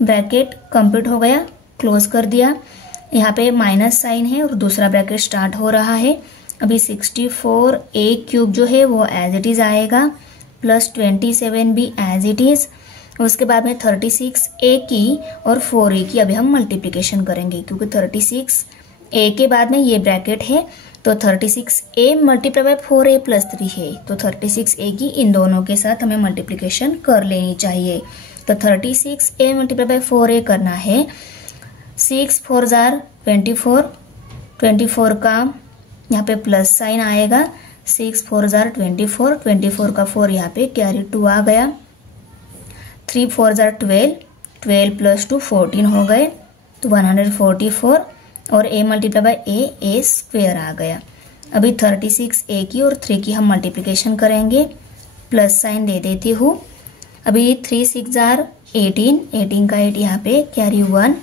ब्रैकेट कंप्लीट हो गया, क्लोज कर दिया। यहाँ पे माइनस साइन है और दूसरा ब्रैकेट स्टार्ट हो रहा है। अभी 64a क्यूब जो है वो एज इट इज आएगा, प्लस 27 भी एज इट इज। उसके बाद में 36a की और 4a की अभी हम मल्टीप्लिकेशन करेंगे, क्योंकि 36a के बाद में ये ब्रैकेट है, तो 36a multiply by 4a plus 3 है, तो 36a की इन दोनों के साथ हमें मल्टीप्लिकेशन कर लेनी चाहिए। तो 36a मल्टीप्लाई बाय 4a करना है, 6 4 24, 24 का यहाँ पे प्लस साइन आएगा, 6 4 24, 24 का 4 यहाँ पे कैरी 2 आ गया, 3 4 12, 12 प्लस 2 14 हो गए, तो 144 और a multiply by a square आ गया। अभी 36a की और 3 की हम मल्टीप्लिकेशन करेंगे, प्लस साइन दे देती हूँ। अभी 3 6 18, 18 का 8 यहाँ पे कैरी 1,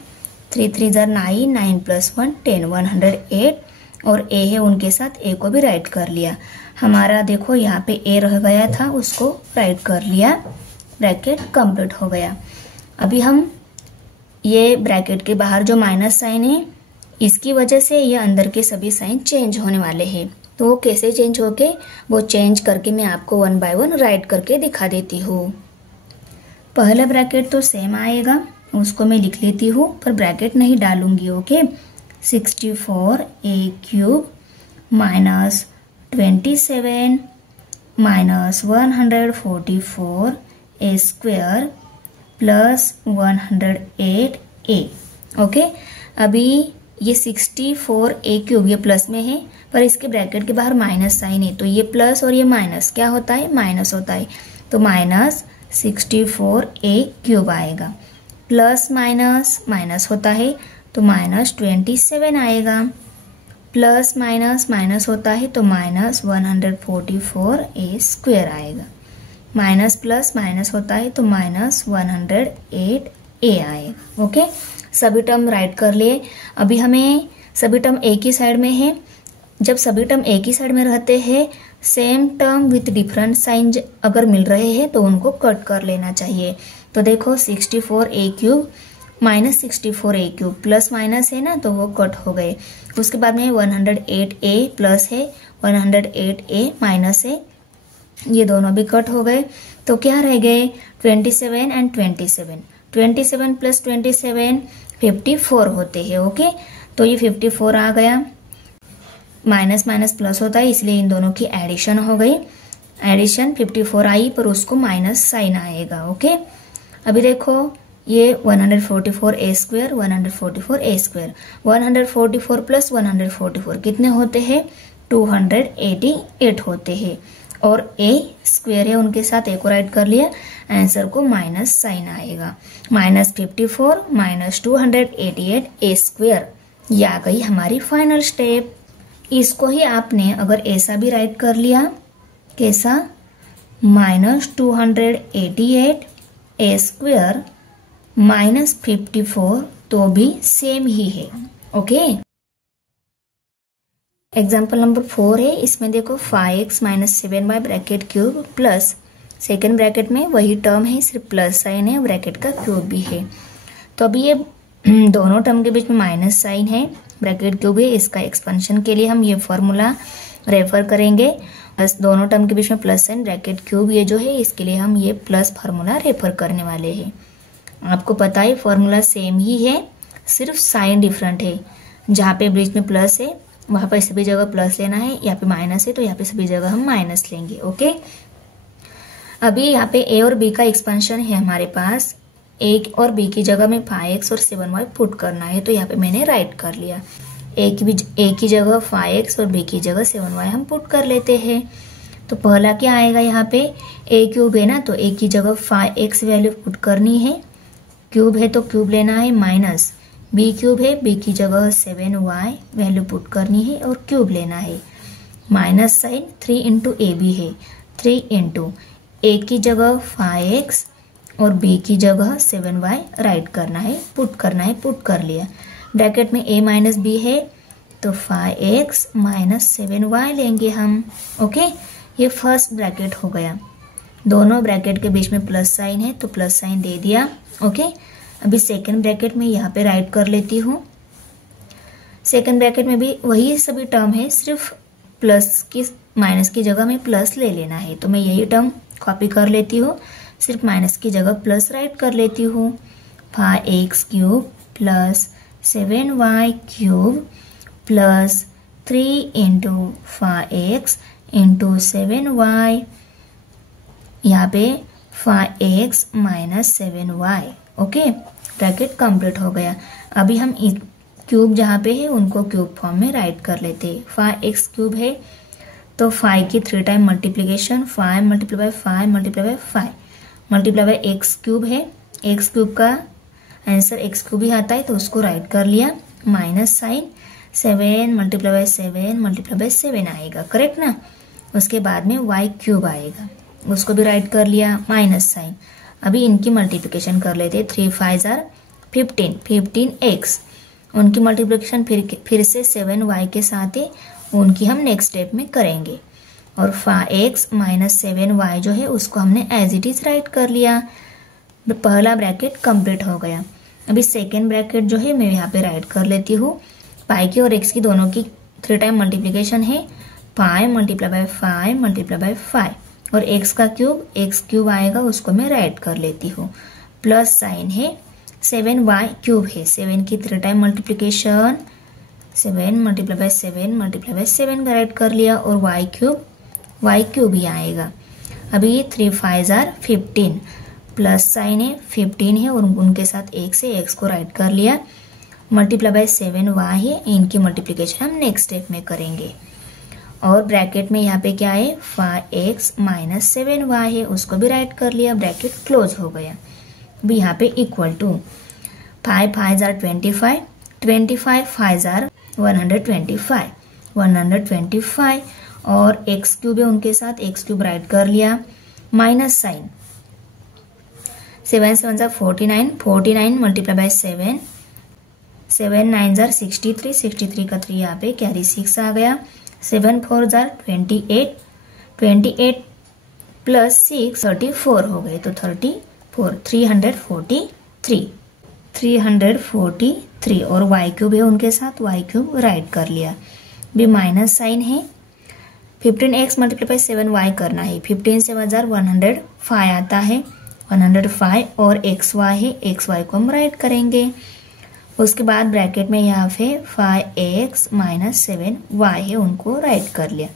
3 3 9, 9 प्लस 1 10, 108 और a है उनके साथ, a को भी राइट कर लिया। हमारा देखो यहाँ पे a रह गया था, उसको राइट कर लिया, ब्रैकेट कंप्लीट हो गया। अभी हम ये ब्रैकेट के बाहर जो माइनस साइन है, इसकी वजह से ये अंदर के सभी साइन चेंज होने वाले हैं। तो वो कैसे चेंज होके, वो चेंज करके मैं आपको 1 बाय 1 राइट करके दिखा देती हूँ। पहला ब्रैकेट तो सेम आएगा, उसको मैं लिख लेती हूँ, पर ब्रैकेट नहीं डालूंगी। Okay, 64a cube minus 27 minus 144a square plus 108a। Okay, अभी ये 64a क्यूब ये प्लस में है, पर इसके ब्रैकेट के बाहर माइनस साइन है, तो ये प्लस और ये माइनस क्या होता है, माइनस होता है, तो माइनस 64a क्यूब आएगा। प्लस माइनस माइनस होता है, तो माइनस 27 आएगा। प्लस माइनस माइनस होता है, तो माइनस 144a स्क्वेयर आएगा। माइनस प्लस माइनस होता है, तो माइनस 108a आएगा। ओके, सभी टर्म राइट कर लिए। अभी हमें सभी टर्म एक ही साइड में है, जब सभी टर्म एक ही साइड में रहते हैं, same term with different sign अगर मिल रहे हैं तो उनको कट कर लेना चाहिए। तो देखो 64a cube minus 64a cube plus minus है ना, तो वो कट हो गए। उसके बाद में 108a प्लस है, 108a माइनस है, ये दोनों भी कट हो गए। तो क्या रह गए, 27 एंड 27, 27 प्लस 27 54 होते हैं। ओके, तो ये 54 आ गया। माइनस माइनस प्लस होता है, इसलिए इन दोनों की एडिशन हो गई। एडिशन 54 आई, पर उसको माइनस साइन आएगा। ओके, अभी देखो ये 144a square, 144a square, 144 plus 144 कितने होते हैं, 288 होते हैं। और a स्क्वेयर है, उनके साथ a को राइट कर लिया, आंसर को माइनस साइन आएगा। माइनस 54 माइनस 288 a स्क्वेयर, ये आ गई हमारी फाइनल स्टेप। इसको ही आपने अगर ऐसा भी राइट कर लिया, कैसा, माइनस 288 a स्क्वेयर माइनस 54, तो भी सेम ही है। ओके, एग्जाम्पल नंबर 4 है, इसमें देखो 5x minus 7y bracket cube plus second bracket में वही टर्म है, सिर्फ प्लस साइन है, ब्रैकेट का क्यूब भी है। तो अभी ये दोनों टर्म के बीच में माइनस साइन है, ब्रैकेट क्यूब है, इसका एक्सपेंशन के लिए हम ये फॉर्मूला रेफर करेंगे। बस दोनों टर्म के बीच में प्लस साइन, ब्रैकेट क्यूब ये जो है इसके लिए हम ये प्लस फार्मूला रेफर करने वाले हैं। आपको पता है फार्मूला सेम ही है, सिर्फ साइन डिफरेंट है। जहाँ पे बीच में प्लस है वहाँ पर सभी जगह प्लस लेना है, यहाँ पे माइनस है तो यहाँ पे सभी जगह हम माइनस लेंगे। ओके, अभी यहाँ पे ए और बी का एक्सपेंशन है हमारे पास। ए और बी की जगह में 5x और 7y पुट करना है, तो यहाँ पे मैंने राइट कर लिया। ए की जगह 5x और बी की जगह 7y हम पुट कर लेते हैं। तो पहला क्या आएगा, यहाँ पे ए क्यूब है ना, तो ए की जगह 5x वैल्यू पुट करनी है, क्यूब है तो क्यूब लेना है, माइनस बी क्यूब है, बी की जगह 7y वैल्यू पुट करनी है और क्यूब लेना है, minus sign 3 into a b है, 3 इंटू ए की जगह 5x और बी की जगह 7y राइट करना है, पुट करना है, पुट कर लिया। ब्रैकेट में a माइनस बी है तो 5x माइनस 7y लेंगे हम। ओके, ये फर्स्ट ब्रैकेट हो गया। दोनों ब्रैकेट के बीच में प्लस साइन है तो प्लस साइन दे दिया। ओके, अभी सेकंड ब्रैकेट में यहाँ पे राइट कर लेती हूँ। सेकंड ब्रैकेट में भी वही सभी टर्म है, सिर्फ प्लस की माइनस की जगह में प्लस ले लेना है, तो मैं यही टर्म कॉपी कर लेती हूँ, सिर्फ माइनस की जगह प्लस राइट कर लेती हूँ। 5x cube plus 7y cube plus 3 into 5x into 7y, यहाँ पे 5x minus 7y। Okay, bracket complete हो गया। अभी हम क्यूब जहाँ पे है उनको क्यूब फॉर्म में राइट कर लेते हैं। 5x क्यूब है तो 5 की 3 time multiplication, 5 multiply by 5 multiply by 5 multiply by x cube है, x क्यूब का आंसर x क्यूब ही आता है तो उसको राइट कर लिया, minus sign 7 multiply by 7 multiply by 7 आएगा, करेक्ट ना। उसके बाद में y क्यूब आएगा, उसको भी राइट कर लिया, माइनस साइन। अभी इनकी मल्टीप्लिकेशन कर लेते, 3 5 जार 15, 15x, उनकी मल्टीप्लिकेशन फिर से 7y के साथ है, उनकी हम नेक्स्ट स्टेप में करेंगे। और 5x माइनस 7y जो है उसको हमने एज इट इज राइट कर लिया। पहला ब्रैकेट कंप्लीट हो गया। अभी सेकेंड ब्रैकेट जो है मैं यहाँ पे राइट कर लेती हूँ। पाई की और x की दोनों की 3 टाइम मल्टीप्लिकेशन है, 5 मल्टीप्लाई बाय 5 मल्टीप्लाई बाय 5 और x का क्यूब, x क्यूब आएगा उसको मैं राइट कर लेती हूँ। प्लस साइन है, 7y क्यूब है, 7 की 3 time multiplication, 7 multiply by 7 multiply by 7 का राइट कर लिया और y क्यूब ही आएगा। अभी 3 5 जार 15, प्लस साइन है, 15 है और उनके साथ एक से x को राइट कर लिया, मल्टीप्लाई बाय 7y है, इनकी मल्टीप्लिकेशन हम नेक्स्ट स्टेप में करेंगे। और ब्रैकेट में यहाँ पे क्या है, 5x माइनस 7y है, उसको भी राइट कर लिया, ब्रैकेट क्लोज हो गया। अभी यहाँ पे इक्वल टू 5 5 जार 25, 25 5 जार 125, 125 और x क्यूब है उनके साथ, x क्यूब राइट कर लिया, माइनस साइन 7 7 जार 49, 49 मल्टीप्लाई बाय 7, 7 9 जार 63, 63 का 3 यहाँ पे कैरी 6 आ गया, 7 4 जार 28, 28 प्लस 6 34 हो गए, तो 34, 343 और y क्यूब है उनके साथ, y क्यूब राइट कर लिया। भी माइनस साइन है, 15x मल्टीप्लाई बाय 7y करना है, 15 7 जार 105 आता है, 105 और xy है, xy को हम राइट करेंगे। उसके बाद ब्रैकेट में यहाँ पे 5x माइनस 7y है, उनको राइट कर लिया।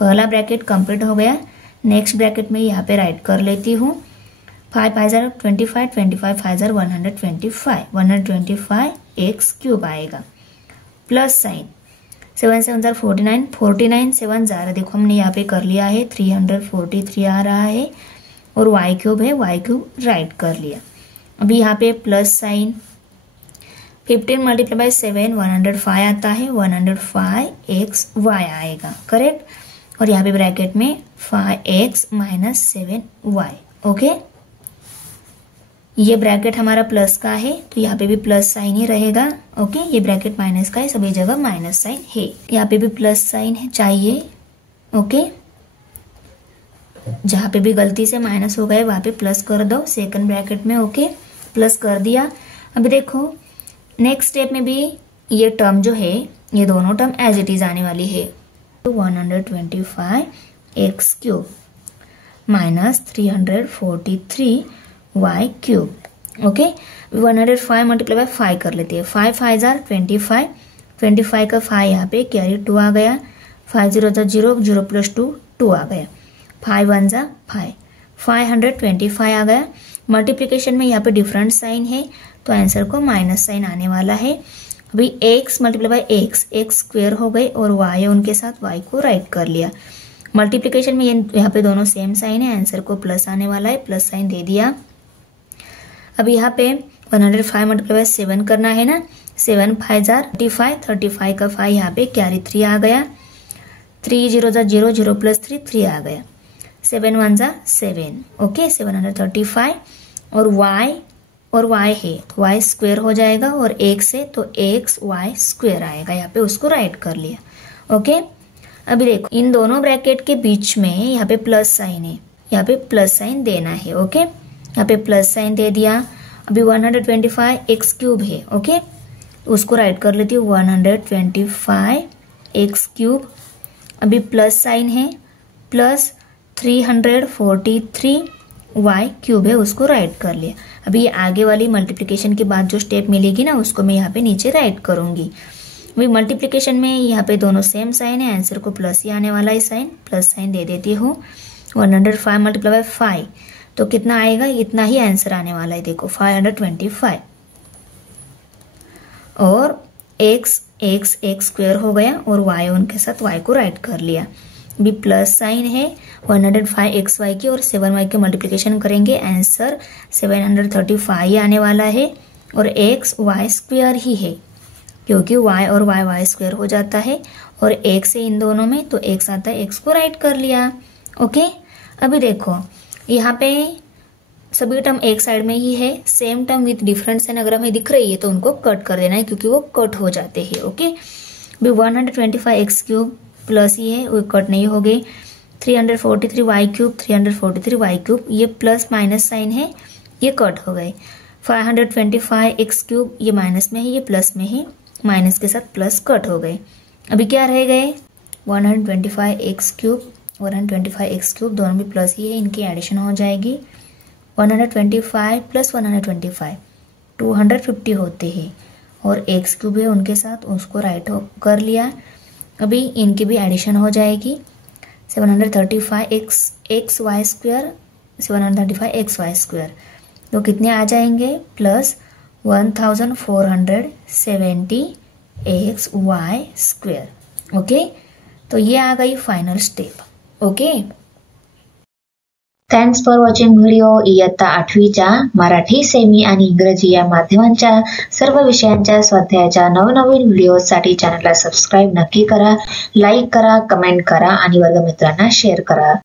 पहला ब्रैकेट कंप्लीट हो गया। नेक्स्ट ब्रैकेट में यहाँ पे राइट कर लेती हूँ, 5 5 जार 25, 25 5 जार 125, 125 x क्यूब आएगा, प्लस साइन 7 7 जार 49, 49 7 जार देखो हमने यहाँ पे कर लिया है, 343 आ रहा है और y क्यूब है, y क्यूब राइट कर लिया। अभी यहाँ पे प्लस साइन 15 मल्टीप्लाई बाय 7 105 आता है, 105 xy आएगा, करेक्ट। और यहाँ पे ब्रैकेट में 5x माइनस 7y। ओके, ये ब्रैकेट हमारा प्लस का है तो यहाँ पे भी प्लस साइन ही रहेगा। ओके, ये ब्रैकेट माइनस का है, सभी जगह माइनस साइन है, यहाँ पे भी प्लस साइन है चाहिए। ओके, जहाँ पे भी गलती से माइनस हो गए वहां पे प्लस कर दो सेकंड ब्रैकेट में। ओके, प्लस कर दिया। अभी देखो नेक्स्ट स्टेप में भी ये टर्म जो है, ये दोनों टर्म एज इट इज आने वाली है। तो 125 x cube minus 343y cube. Okay, 105 multiply by 5 कर लेते हैं। 5 5 जार 25, 25 का 5 यहाँ पे कैरी 2 आ गया, 5 0 जार 0, 0 प्लस 2 2 आ गया, 5 1 जार 5, 525 आ गया। मल्टीप्लिकेशन में यहाँ पे डिफरेंट साइन है तो आंसर को माइनस साइन आने वाला है। अभी x multiply by x square हो गए और y है उनके साथ, y को राइट कर लिया। मल्टीप्लिकेशन में यहाँ पे दोनों सेम साइन है, आंसर को प्लस आने वाला है, प्लस साइन दे दिया। अब यहाँ पे 105 मल्टीप्लाई बाय 7 करना है ना, 7 5 जार 35, 35 का 5 यहाँ पे कैरी 3 आ गया, 3 0 जार 0, 0 प्लस 3 3 आ गया, 7 1 जार 7। ओके, 735 और y है तो y स्क्वेयर हो जाएगा और x है तो x y स्क्वेयर आएगा, यहाँ पे उसको राइट कर लिया। ओके, अभी देखो इन दोनों ब्रैकेट के बीच में यहाँ पे प्लस साइन है, यहाँ पे प्लस साइन देना है। ओके, यहाँ पे प्लस साइन दे दिया। अभी 125 एक्स क्यूब है। ओके, उसको राइट कर लेती हूँ 125 एक्स क्यूब। अभी प्लस साइन है, प्लस 343 y क्यूब है, उसको राइट कर लिया। अभी ये आगे वाली मल्टीप्लिकेशन के बाद जो स्टेप मिलेगी ना उसको मैं यहाँ पे नीचे राइट करूंगी। अभी मल्टीप्लिकेशन में यहाँ पे दोनों सेम साइन है, आंसर को प्लस ही आने वाला है साइन, प्लस साइन दे देती हूँ। 105 मल्टीप्लाई बाय 5 तो कितना आएगा, इतना ही आंसर आने वाला है। देखो 525 और x स्क्वेयर हो गया और y उनके साथ y को राइट कर लिया। भी प्लस साइन है 105 xy की और 7y के मल्टीप्लिकेशन करेंगे, आंसर 735 आने वाला है और x y स्क्वेयर ही है क्योंकि y और y स्क्वेयर हो जाता है और x है इन दोनों में तो x आता है, x को राइट कर लिया। ओके, अभी देखो यहाँ पे सभी टर्म एक साइड में ही है, same term with different sign अगर हमें दिख रही है तो उनको कट कर देना है क्योंकि वो कट हो जाते हैं। ओके, भी 125 एक्स क्यूब प्लस ही है, वो कट नहीं हो गए। 343 वाई क्यूब, 343 वाई क्यूब, ये प्लस माइनस साइन है, ये कट हो गए। 525 एक्स क्यूब, ये माइनस में है, ये प्लस में है, माइनस के साथ प्लस कट हो गए। अभी क्या रह गए 125 एक्स क्यूब, 125 एक्स क्यूब दोनों भी प्लस ही है, इनकी एडिशन हो जाएगी। 125 प्लस 125 250 होते हैं और एक्स क्यूब है उनके साथ, उसको राइट कर लिया। अभी इनकी भी एडिशन हो जाएगी। 735 x y square, 735 x y square तो कितने आ जाएंगे, plus 1470 x y square. Okay, तो ये आ गई final step. Okay, thanks for watching video. इयत्ता 8वीच्या मराठी, सेमी आणि इंग्रजी या माध्यमांच्या सर्व विषयांच्या स्वाध्यायाच्या नवनवीन व्हिडिओसाठी चॅनलला सबस्क्राईब नक्की करा, लाईक करा, कमेंट करा आणि वर्गमित्रांना शेअर करा।